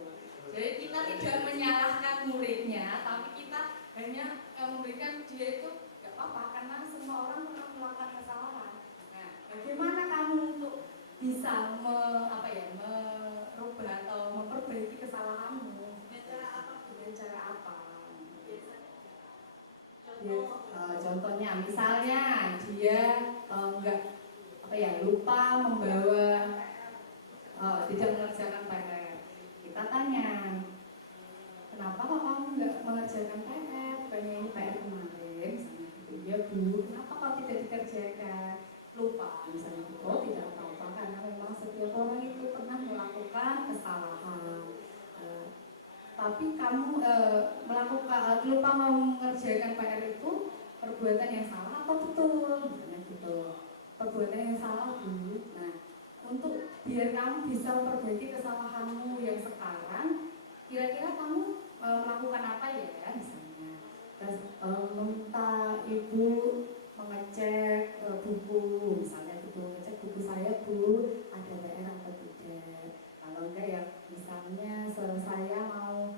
Jadi kita tidak menyalahkan muridnya, tapi kita hanya memberikan dia itu gak apa-apa karena semua orang pernah melakukan kesalahan. Nah bagaimana kamu untuk bisa merubah atau memperbaiki kesalahanmu? Dengan cara apa? Contohnya misalnya dia lupa membawa tidak mengerjakan PR. Kita tanya, kenapa kok kamu nggak mengerjakan PR? Bukannya ini PR kemarin, misalnya gitu. Ya Bu, kenapa kok tidak dikerjakan? Lupa, misalnya gitu. Oh tidak apa-apa, karena memang setiap orang itu pernah melakukan kesalahan. Tapi kamu lupa mengerjakan PR itu perbuatan yang salah atau betul? Misalnya gitu. Perbuatan yang salah Bu. Nah, untuk biar kamu bisa memperbaiki kesalahanmu yang sekarang, kira-kira kamu melakukan apa ya? Misalnya meminta ibu mengecek buku, misalnya gitu, ngecek buku saya Bu, ada PR atau tidak. Kalau enggak ya misalnya saya mau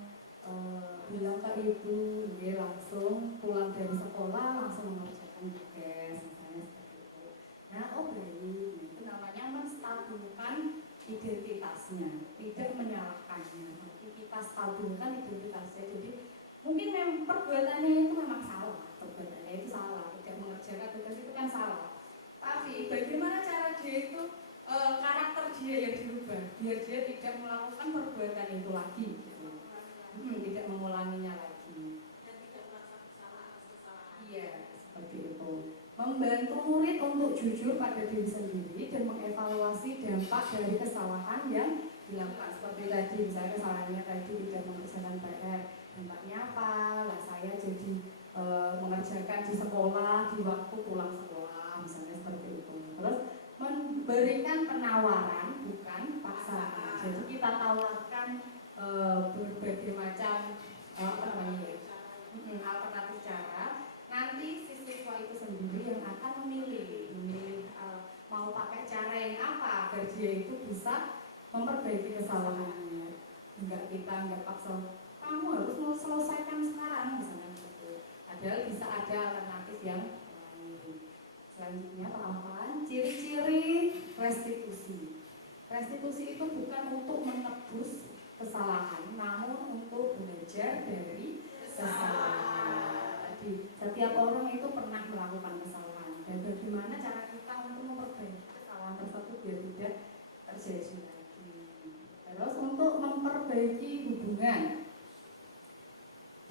bilang ke ibu, dia langsung pulang dari sekolah langsung mengerjakan tugas, misalnya seperti itu. Nah, baik, itu namanya menstabilkan identitasnya, tidak menyalahkannya. Tapi kita stabilkan identitasnya. Jadi mungkin perbuatannya itu memang salah, perbuatannya itu salah, tidak mengerjakan tugas itu kan salah. Tapi bagaimana cara dia itu karakter dia yang dirubah, biar dia tidak melakukan perbuatan itu lagi, gitu. Tidak mengulanginya lagi. Dan tidak merasa bersalah atas kesalahan. Iya, seperti itu. Membantu murid untuk jujur pada diri sendiri dan mengevaluasi dampak dari kesalahan yang dilakukan. Seperti tadi, misalnya kesalahannya tadi tidak mengerjakan PR, dampaknya apa? Lah saya jadi mengerjakan di sekolah di waktu pulang sekolah, misalnya seperti itu. Terus memberikan penawaran bukan paksaan. Jadi kita tawarkan berbagai macam alternatif cara. Nanti si siswa itu sendiri yang akan memilih mau pakai cara yang apa agar dia itu bisa memperbaiki kesalahannya. Enggak paksa kamu harus selesaikan sekarang misalnya gitu. Padahal bisa ada alternatif yang lain. Selanjutnya pelan-pelan ciri-ciri restitusi. Restitusi itu bukan untuk menebus kesalahan, namun untuk belajar dari kesalahan. Jadi setiap orang itu pernah melakukan kesalahan dan bagaimana cara kita untuk memperbaiki kesalahan tersebut biar tidak terjadi lagi. Terus untuk memperbaiki hubungan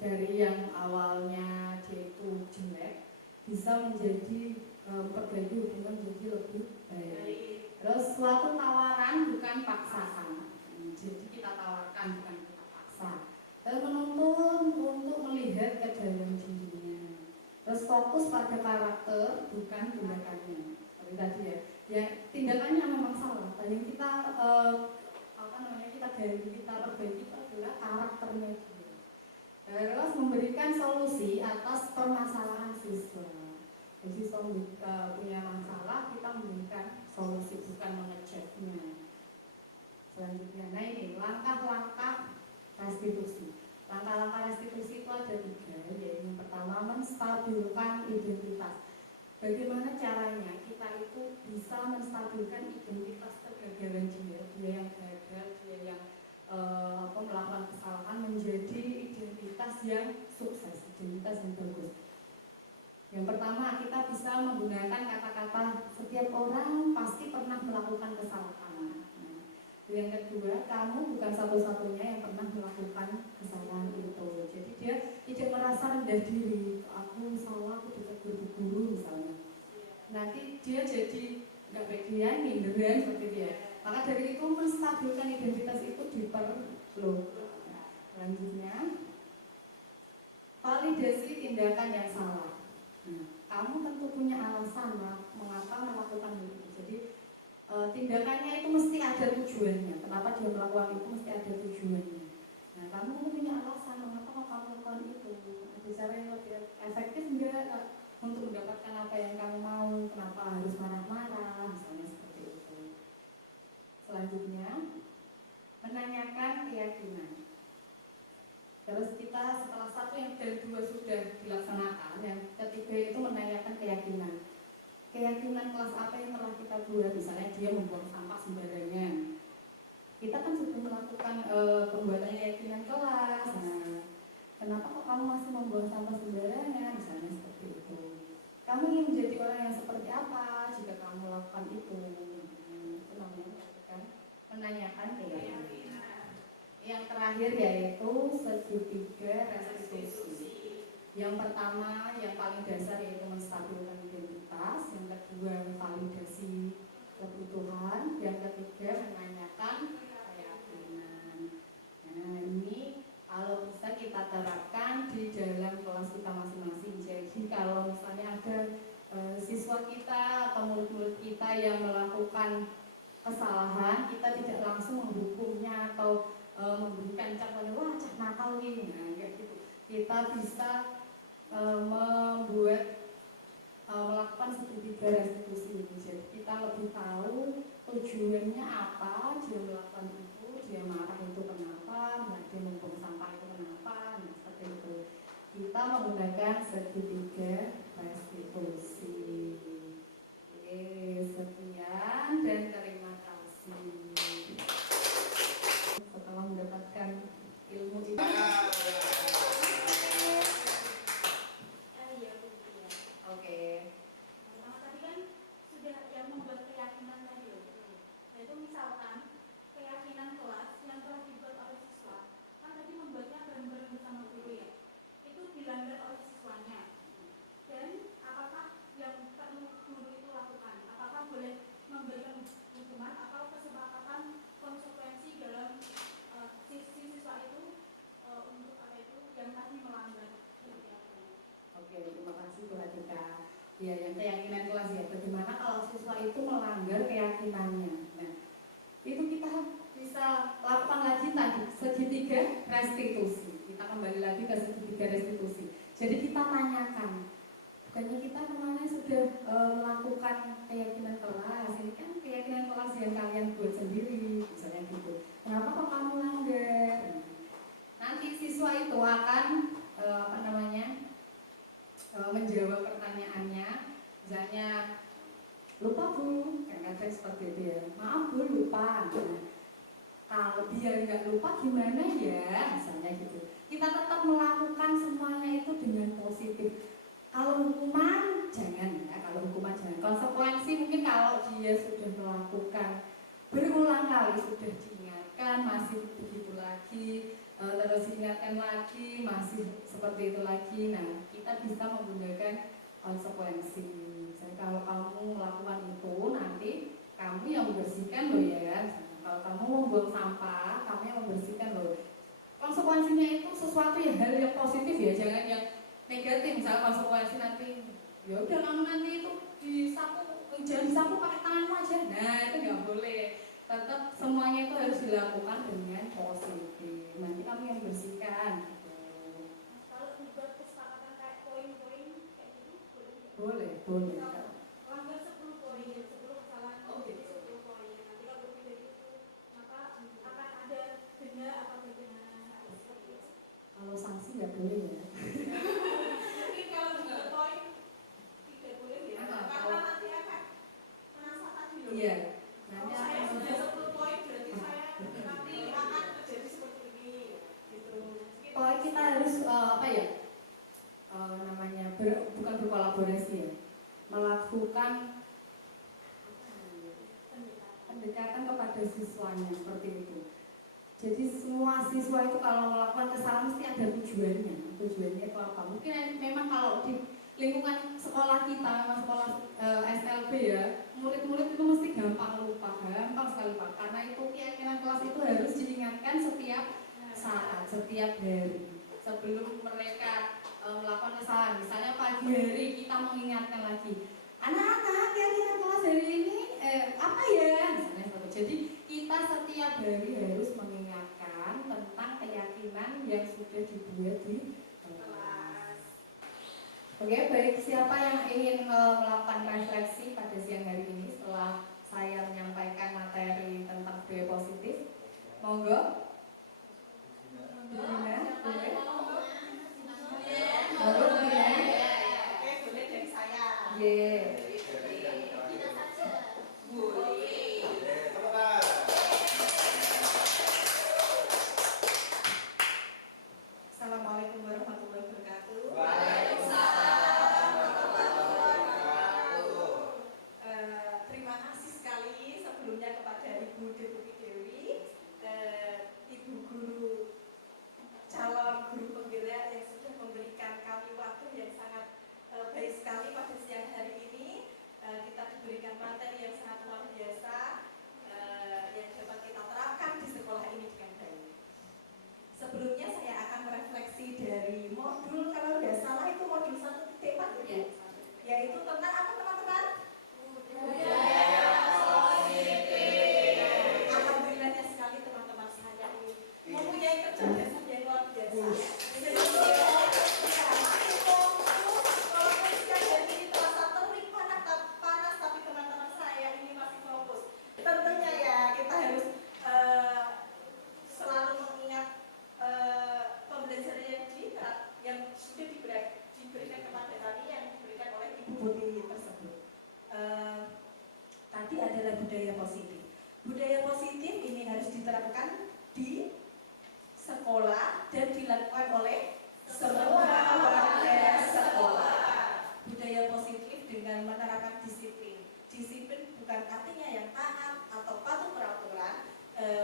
dari yang awalnya dia itu jelek bisa menjadi memperbaiki hubungan jadi lebih baik. Terus suatu tawaran bukan paksaan. Jadi kita tawarkan bukan kita paksa. Terus menuntun untuk melihat ke dalam dirinya. Terus fokus pada karakter bukan tindakannya. Seperti tadi ya tindakannya memang salah. Yang kita kita perbaiki itu adalah karakternya dia. Terus memberikan solusi atas permasalahan siswa. Jadi punya masalah kita memberikan solusi bukan mengejeknya. Selanjutnya, nah ini langkah-langkah restitusi. Langkah-langkah restitusi itu ada 3, yaitu yang pertama menstabilkan identitas. Bagaimana caranya kita itu bisa menstabilkan identitas kegagalan dia yang gagal, dia yang melakukan kesalahan menjadi identitas yang sukses, identitas yang bagus. Yang pertama, kita bisa menggunakan kata-kata setiap orang pasti pernah melakukan kesalahan. Yang kedua, kamu bukan satu-satunya yang pernah melakukan kesalahan itu. Jadi dia tidak merasa rendah diri. Aku salah, aku ditegur guru misalnya. Nanti dia jadi nggak bagian, minderan seperti dia. Maka dari itu menstabilkan identitas itu diperlu. Selanjutnya, validasi tindakan yang salah. Kamu tentu punya alasan mengapa melakukan itu. Jadi tindakannya itu mesti ada tujuannya. Kenapa dia melakukan itu mesti ada tujuannya. Nah, kamu punya alasan mengapa kamu melakukan itu. Ada cara yang lebih efektif enggak untuk mendapatkan apa yang kamu mau. Kenapa harus marah-marah, misalnya seperti itu. Selanjutnya, menanyakan keyakinan. Terus kita setelah 1 dan 2 sudah dilaksanakan, yang ketiga itu menanyakan keyakinan. Keyakinan kelas apa yang telah kita buat, misalnya dia membuang sampah sembarangan. Kita kan sudah melakukan pembuatan keyakinan kelas. Nah, kenapa kok kamu masih membuang sampah sembarangan, misalnya seperti itu. Kamu ingin menjadi orang yang seperti apa jika kamu melakukan itu. Itu namanya menanyakan keyakinan. Yang terakhir yaitu segitiga restitusi. Yang pertama, yang paling dasar yaitu menstabilkan identitas. Yang kedua, validasi kebutuhan. Yang ketiga, menanyakan keyakinan. Nah, ini kalau bisa kita terapkan di dalam kelas kita masing-masing. Jadi kalau misalnya ada siswa kita atau murid-murid kita yang melakukan kesalahan, kita tidak langsung menghukumnya atau memberikan catatan wah cah nakal ini, nah, kayak gitu. Kita bisa melakukan segitiga restitusi ini. Jadi kita lebih tahu tujuannya apa dia melakukan itu, dia marah itu kenapa, dia membuang sampah itu kenapa, nah, seperti itu. Kita menggunakan segitiga restitusi. Oke, sekian dan terima kasih. Setelah mendapatkan ilmu ini. Oke. Tadi kan sudah yang membuat keyakinan tadi loh. Yaitu misalkan keyakinan kelas yang telah dibuat oleh siswa, kan tadi membuatnya bareng-bareng bersama guru ya. Itu dilanggar oleh siswanya. Dan apakah yang perlu guru itu lakukan? Apakah boleh memberikan hukuman atau kesepakatan konsekuensi dalam siswa itu untuk apa itu yang tadi melanggar? Oke, terima kasih Bu Atika. Ya, yang keyakinan kelas ya. Bagaimana kalau siswa itu melanggar keyakinannya. Nah, itu kita bisa lakukan lagi tadi segitiga restitusi. Kita kembali lagi ke segitiga restitusi. Jadi kita tanyakan, bukannya kita kemarin sudah melakukan keyakinan kelas, ini kan keyakinan kelas yang kalian buat sendiri, misalnya gitu. Kenapa kok kamu langgar? Nanti siswa itu akan menjawab pertanyaannya, misalnya lupa bu, kadang-kadang seperti itu ya, maaf bu lupa. Nah, kalau biar nggak lupa gimana ya, misalnya gitu. Kita tetap melakukan semuanya itu dengan positif. Kalau hukuman jangan ya, kalau hukuman jangan. Konsekuensi mungkin kalau dia sudah melakukan berulang kali, sudah diingatkan masih begitu lagi, terus diingatkan lagi masih seperti itu lagi. Nah, kita bisa menggunakan konsekuensi. Jadi kalau kamu melakukan itu, nanti kamu yang membersihkan loh ya. Kalau kamu membuang sampah, kamu yang membersihkan loh. Konsekuensinya itu sesuatu yang hal yang positif ya, jangan yang negatif. Misalnya konsekuensi nanti, ya udah kamu nanti itu disapu, jangan disapu pakai tanganmu aja. Nah itu nggak boleh. Tetap semuanya itu harus dilakukan dengan positif. Nanti kamu yang bersihkan. Kalau dibuat kesepakatan kayak poin-poin kayak gitu Boleh, boleh. Langgar 10 poin, 10 kesalahan, jadi 10 poin. Nanti kalau lebih dari itu, maka akan ada denda atau bagaimana. Kalau sanksi nggak boleh ya. Mungkin kalau 10 poin tidak boleh ya, karena nanti akan merasa tadi loh. Iya. Kalau saya sudah 10 poin berarti saya nanti akan menjadi seperti ini, gitu. Kalau kita harus bukan berkolaborasi ya, melakukan pendekatan kepada siswanya seperti itu. Jadi semua siswa itu kalau melakukan kesalahan mesti ada tujuannya. Tujuannya itu apa? Mungkin memang kalau di lingkungan sekolah kita, memang sekolah SLB ya, murid-murid itu mesti gampang lupa, gampang sekali Pak. Karena itu keyakinan kelas itu harus diingatkan setiap saat, setiap hari. Sebelum mereka melakukan kesalahan, misalnya pagi hari kita mengingatkan lagi, anak-anak keyakinan kelas hari ini apa ya? Misalnya seperti itu. Jadi kita setiap hari harus mengingatkan tentang keyakinan yang sudah dibuat di kelas. Oke, baik. Siapa yang ingin melakukan refleksi pada siang hari ini setelah saya menyampaikan materi tentang budaya positif? Monggo. Boleh. Monggo, boleh. Oke, boleh dari saya. Kita saja. Assalamualaikum warahmatullahi wabarakatuh. Waalaikumsalam warahmatullahi wabarakatuh. Terima kasih sekali sebelumnya kepada Ibu Deputi Dewi, Ibu Guru calon guru penggerak yang sudah memberikan kami waktu yang sangat baik sekali pada siang hari ini. Kita diberikan materi yang sangat luar biasa yang dapat kita terapkan di sekolah ini dengan baik. Sebelumnya saya akan merefleksi dari modul, kalau tidak salah itu modul 1.4 ya, yaitu tentang apa teman-teman? Budaya positif. Alhamdulillahnya sekali teman-teman saya ini mempunyai kecerdasan yang luar biasa. Walaupun siang hari ini terasa terik panas, tapi teman-teman saya ini masih fokus. Tentunya ya kita harus selalu mengingat pembelajaran yang sudah diberikan kepada kami, yang diberikan oleh Ibu Putri tersebut. Tadi adalah budaya positif. Budaya positif ini harus diterapkan di sekolah dan dilakukan oleh semua warga sekolah. Budaya positif dengan menerapkan disiplin. Disiplin bukan artinya yang taat atau patuh peraturan.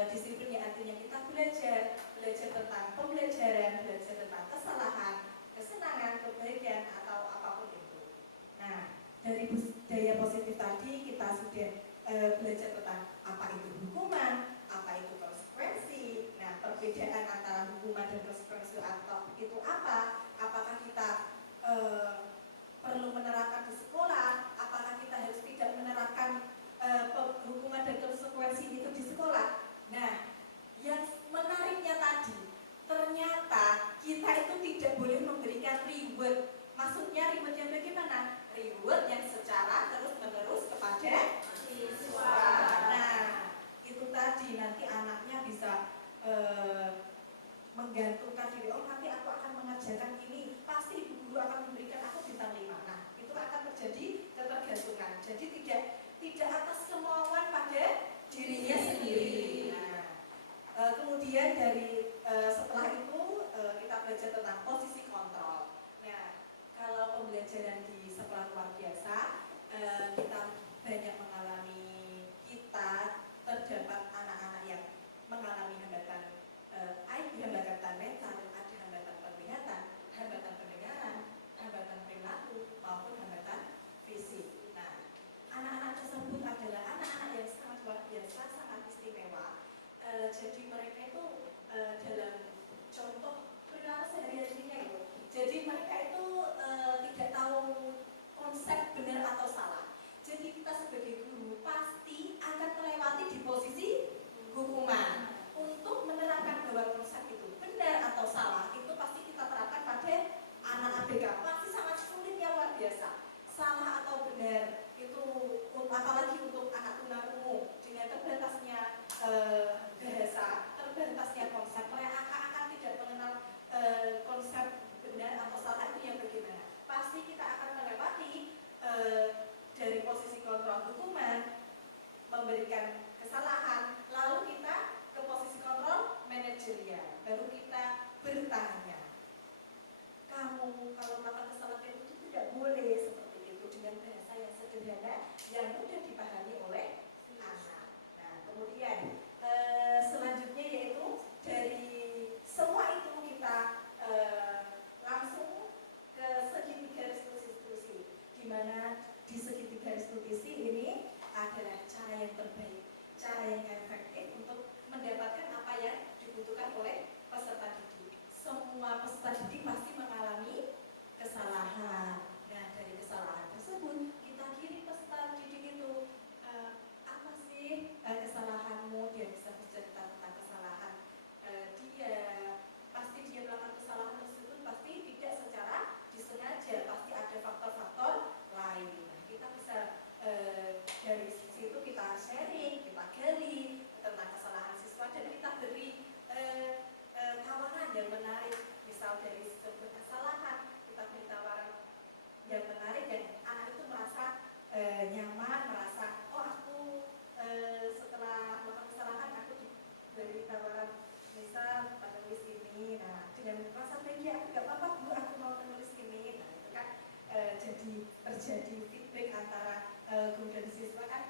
Disiplin yang artinya kita belajar tentang pembelajaran, belajar tentang kesalahan, kesenangan, kebaikan atau apapun itu. Nah, dari budaya positif tadi kita sudah belajar tentang apa itu hukuman, apa itu konsekuensi. Nah, perbedaan antara hukuman dan konsekuensi atau itu apa apalagi untuk anak tunarungu dengan terbatasnya bahasa, terbatasnya konsep, mereka akan tidak mengenal konsep benar atau salah itu yang bagaimana. Pasti kita akan melewati dari posisi kontrol hukuman, memberikan kesalahan, lalu kita ke posisi kontrol manajerial, baru kita bertanya, kamu kalau melakukan kesalahan itu tidak boleh seperti itu, dengan bahasa yang sederhana yang mudah dipahami oleh anak. Nah, kemudian selanjutnya yaitu dari semua itu kita langsung ke segitiga restitusi, di mana di segitiga restitusi ini adalah cara yang terbaik, cara yang efektif untuk mendapatkan apa yang dibutuhkan oleh peserta didik. Semua peserta didik pasti mengalami kesalahan. Nah, dari kesalahan tersebut kita kirim peserta didik itu apa sih kesalahanmu, dia bisa bercerita tentang kesalahan dia. Pasti dia melakukan kesalahan tersebut pasti tidak secara disengaja, pasti ada faktor-faktor lain. Nah, kita bisa dari situ kita sharing, kita gali tentang kesalahan siswa dan kita beri tawaran yang menarik. Misal dari sebuah kesalahan kita beri tawaran yang menarik dan anak itu merasa nyaman, merasa oh aku setelah melakukan kesalahan aku diberi tawaran misal menulis ini. Nah, dengan merasa bahagia, aku gak apa-apa bu, aku mau menulis ini. Nah, itu kan jadi terjadi feedback antara guru dan siswa, kan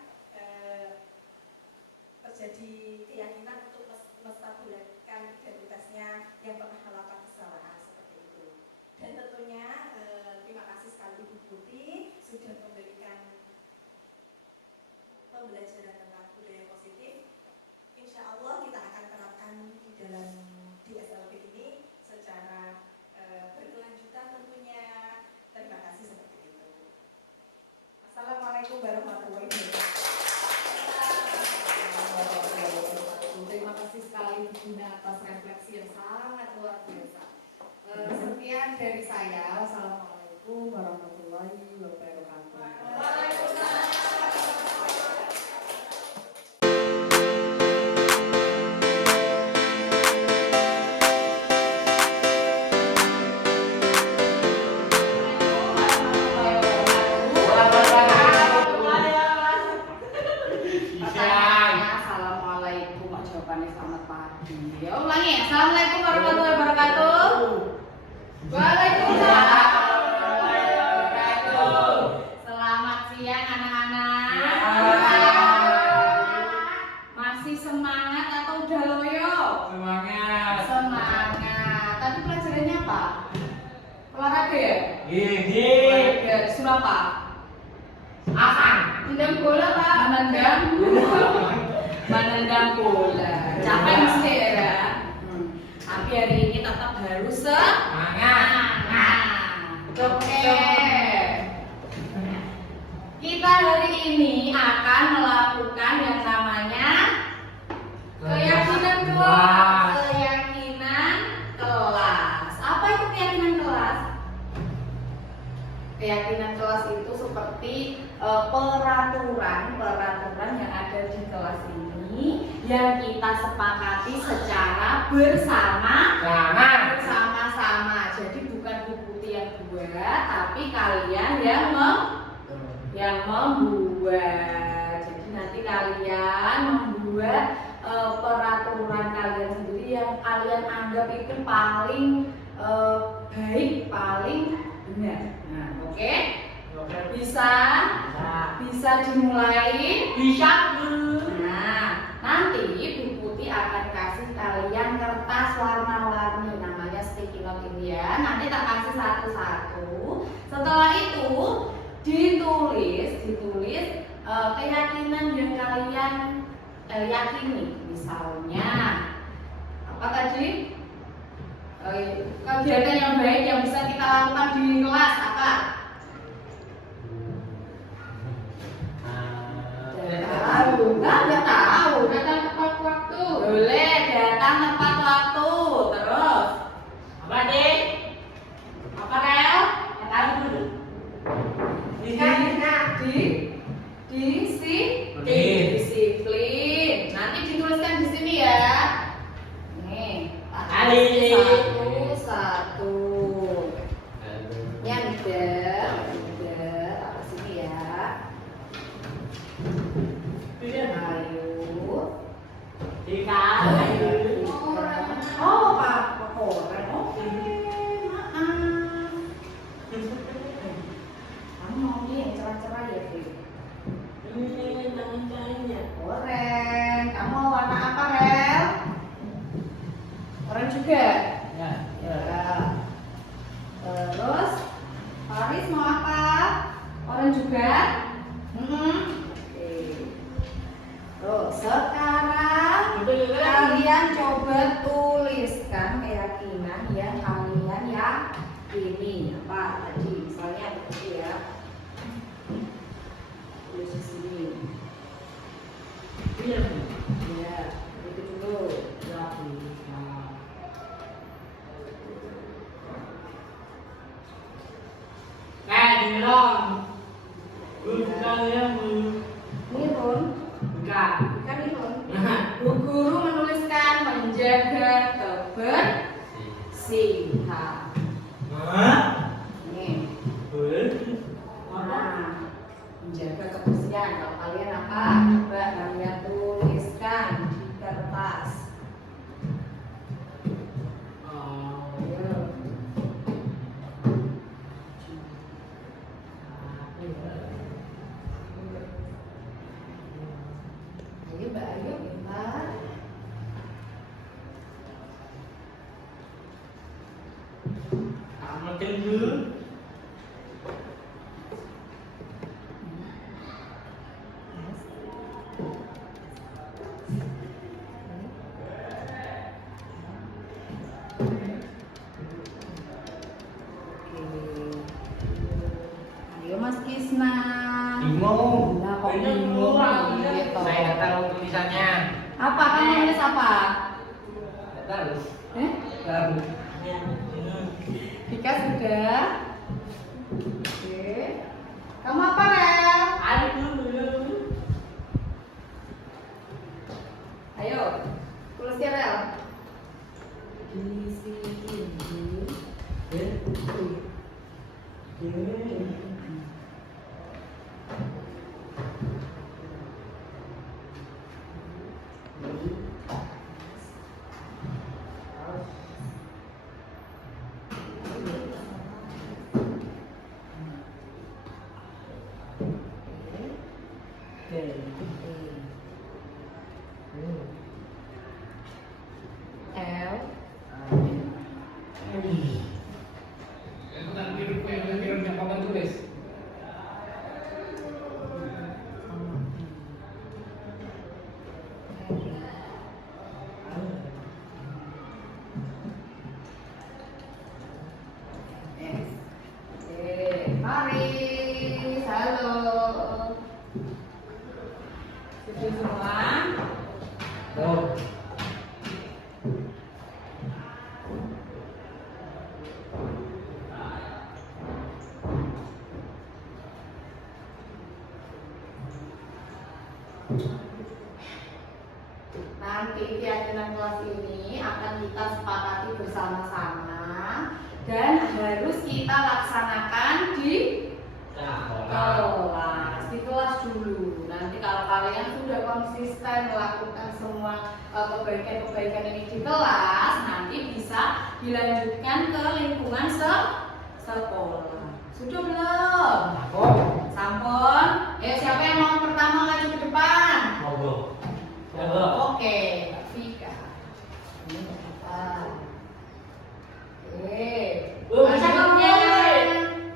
terjadi keyakinan untuk menstabilkan identitasnya yang pernah melakukan kesalahan seperti itu. Dan tentunya terima kasih sekali Ibu Putih sudah memberikan pembelajaran tentang budaya positif. Insya Allah kita akan terapkan di dalam di SLB ini secara berkelanjutan tentunya. Terima kasih seperti itu. Assalamualaikum warahmatullahi wabarakatuh. Terima kasih sekali Bu Gina atas refleksi yang sangat luar biasa. Sekian dari saya. Wassalamualaikum warahmatullahi wabarakatuh. Assalamualaikum, jawabannya selamat pagi. Ya, ulangi. Assalamualaikum warahmatullahi wabarakatuh. Waalaikumsalam warahmatullahi wabarakatuh. Selamat siang anak-anak. Masih semangat atau udah loyo? Semangat. Semangat. Tadi pelajarannya apa? Olahraga ya? Gigi. Olahraga. Disuruh apa? Akan. Menendang bola Pak. Menendang bola. Capek mesti ya. Tapi hari ini tetap harus semangat. Oke. Kita hari ini akan melakukan yang namanya keyakinan kelas. Keyakinan kelas. Apa itu keyakinan kelas? Keyakinan kelas itu seperti peraturan yang ada di kelas ini yang kita sepakati secara bersama-sama. Jadi bukan Bu Putih yang buat, tapi kalian yang membuat. Jadi nanti kalian membuat peraturan kalian sendiri yang kalian anggap itu paling baik, paling benar. Nah, oke? Bisa dimulai? Bisa. Nah, nanti Bu Putih akan kasih kalian kertas warna-warni, namanya sticky note ini ya. Nanti tak kasih satu-satu. Setelah itu ditulis keyakinan yang kalian yakini. Misalnya apa tadi? Kegiatan yang baik yang bisa kita lakukan di kelas apa? Nggak tahu. Datang tepat waktu. Boleh, datang tepat waktu. Terus apa deh? Apa Rel? Yang tahu dulu. Di disiplin. Nanti dituliskan di sini ya. Nih, Ali. satu. Yang taruh sini ya. Ayo. Tika. Oh, Pak Koren. Oke, maaf. Kamu mau nih yang cerah-cerah ya, Fri? Ini jangan-jangannya. Koren. Kamu mau warna apa, Rel? Koren juga? Ya. Ya. Terus, Faris mau apa? Koren juga? Oke. Terus, sekarang kalian coba tuliskan keyakinan yang kalian yakini. Apa tadi? Misalnya begitu ya. Tulis di sini. Iya. Ya, itu dulu. Ya. Gini dong. Bukan ya, Bu. Nirun, Bukan. kan Nirun. Bu Guru menuliskan menjaga kebersihan. Nih. Nah, menjaga kebersihan. Kalau kalian apa? Coba kalian tuliskan di kertas. Ayo. Ayo Mbak Ayu, pintar. Makin dulu. Ayo Mas Kisna. Bingung. Nah, kok bingung gitu. Saya nggak tahu tulisannya. Apa kamu nulis apa? Nggak tahu. Tahu. Dika sudah. Oke. Kamu apa, Rel? Ada dulu. Ayo, tulis ya, Rel. Disiplin. L. Mari, halo. Sudah semua? Tuh. Nanti keyakinan kelas ini akan kita sepakati bersama-sama dan harus kita laksanakan di kelas. Di kelas dulu. Nanti kalau kalian sudah konsisten melakukan semua kebaikan-kebaikan ini di kelas, nanti bisa dilanjutkan ke lingkungan sekolah. Sudah belum? Sampun. Siapa yang mau pertama maju ke depan? Oke, Mbak Vika. Ini apa? Bisa kamu mulai.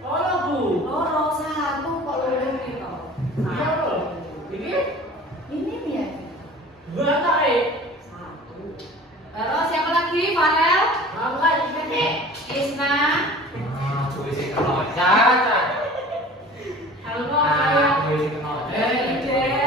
Loro satu kok loro gitu. Ini nih ya. Satu. Terus siapa lagi? Farel? Isna? Halo. Ah, tulis kenal. Ide.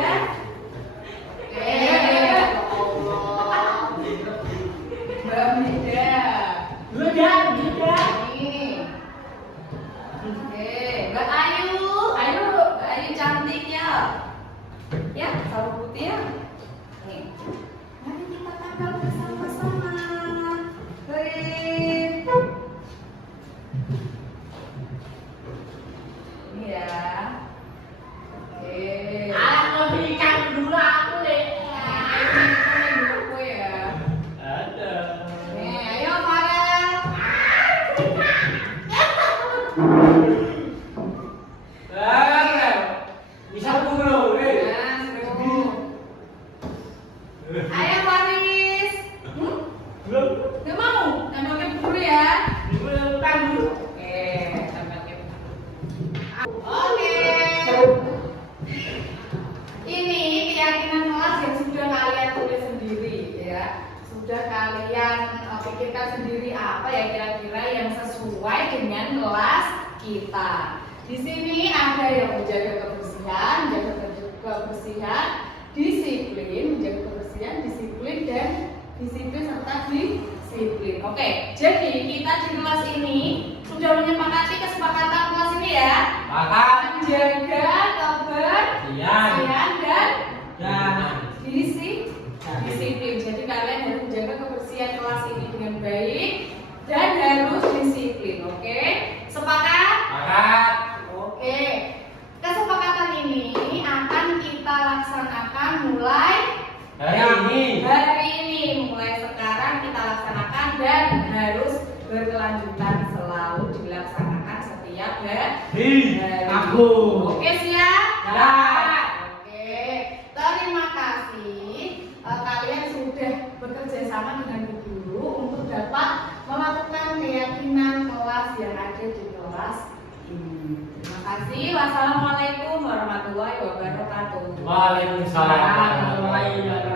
tahu putih ya? Nih. Mari kita tabel bersama-sama. Beri. Ini ya. Oke. Aku ikan dulu aku deh. Ini dulu ya. Ada. Nih, ayo Farel. Bisa dulu, Nah, seru. Ayo Faris. Belum. Nggak mau? Tempelnya dulu ya. Bukan dulu. Oke, tempelnya. Oke. Ini keyakinan kelas yang sudah kalian tulis sendiri ya. Sudah kalian pikirkan sendiri apa ya kira-kira yang sesuai dengan kelas kita. Di sini ada yang menjaga kebersihan, disiplin, menjaga kebersihan, disiplin dan disiplin serta disiplin. Oke, jadi kita di kelas ini sudah menyepakati kesepakatan kelas ini ya. Makan. Menjaga kebersihan dan disiplin. Jadi kalian harus menjaga kebersihan kelas ini dengan baik dan harus disiplin. Oke, sepakat? Makan. Oke, kesepakatan ini akan kita laksanakan mulai hari ini. Mulai sekarang kita laksanakan dan harus berkelanjutan, selalu dilaksanakan setiap hari. Aku. Oke, siap? Ya. Oke, terima kasih. Kalian sudah bekerja sama dengan Bu Guru untuk dapat melakukan keyakinan kelas yang ada di kelas ini. Terima kasih. Wassalamualaikum warahmatullahi wabarakatuh. Waalaikumsalam warahmatullahi wabarakatuh.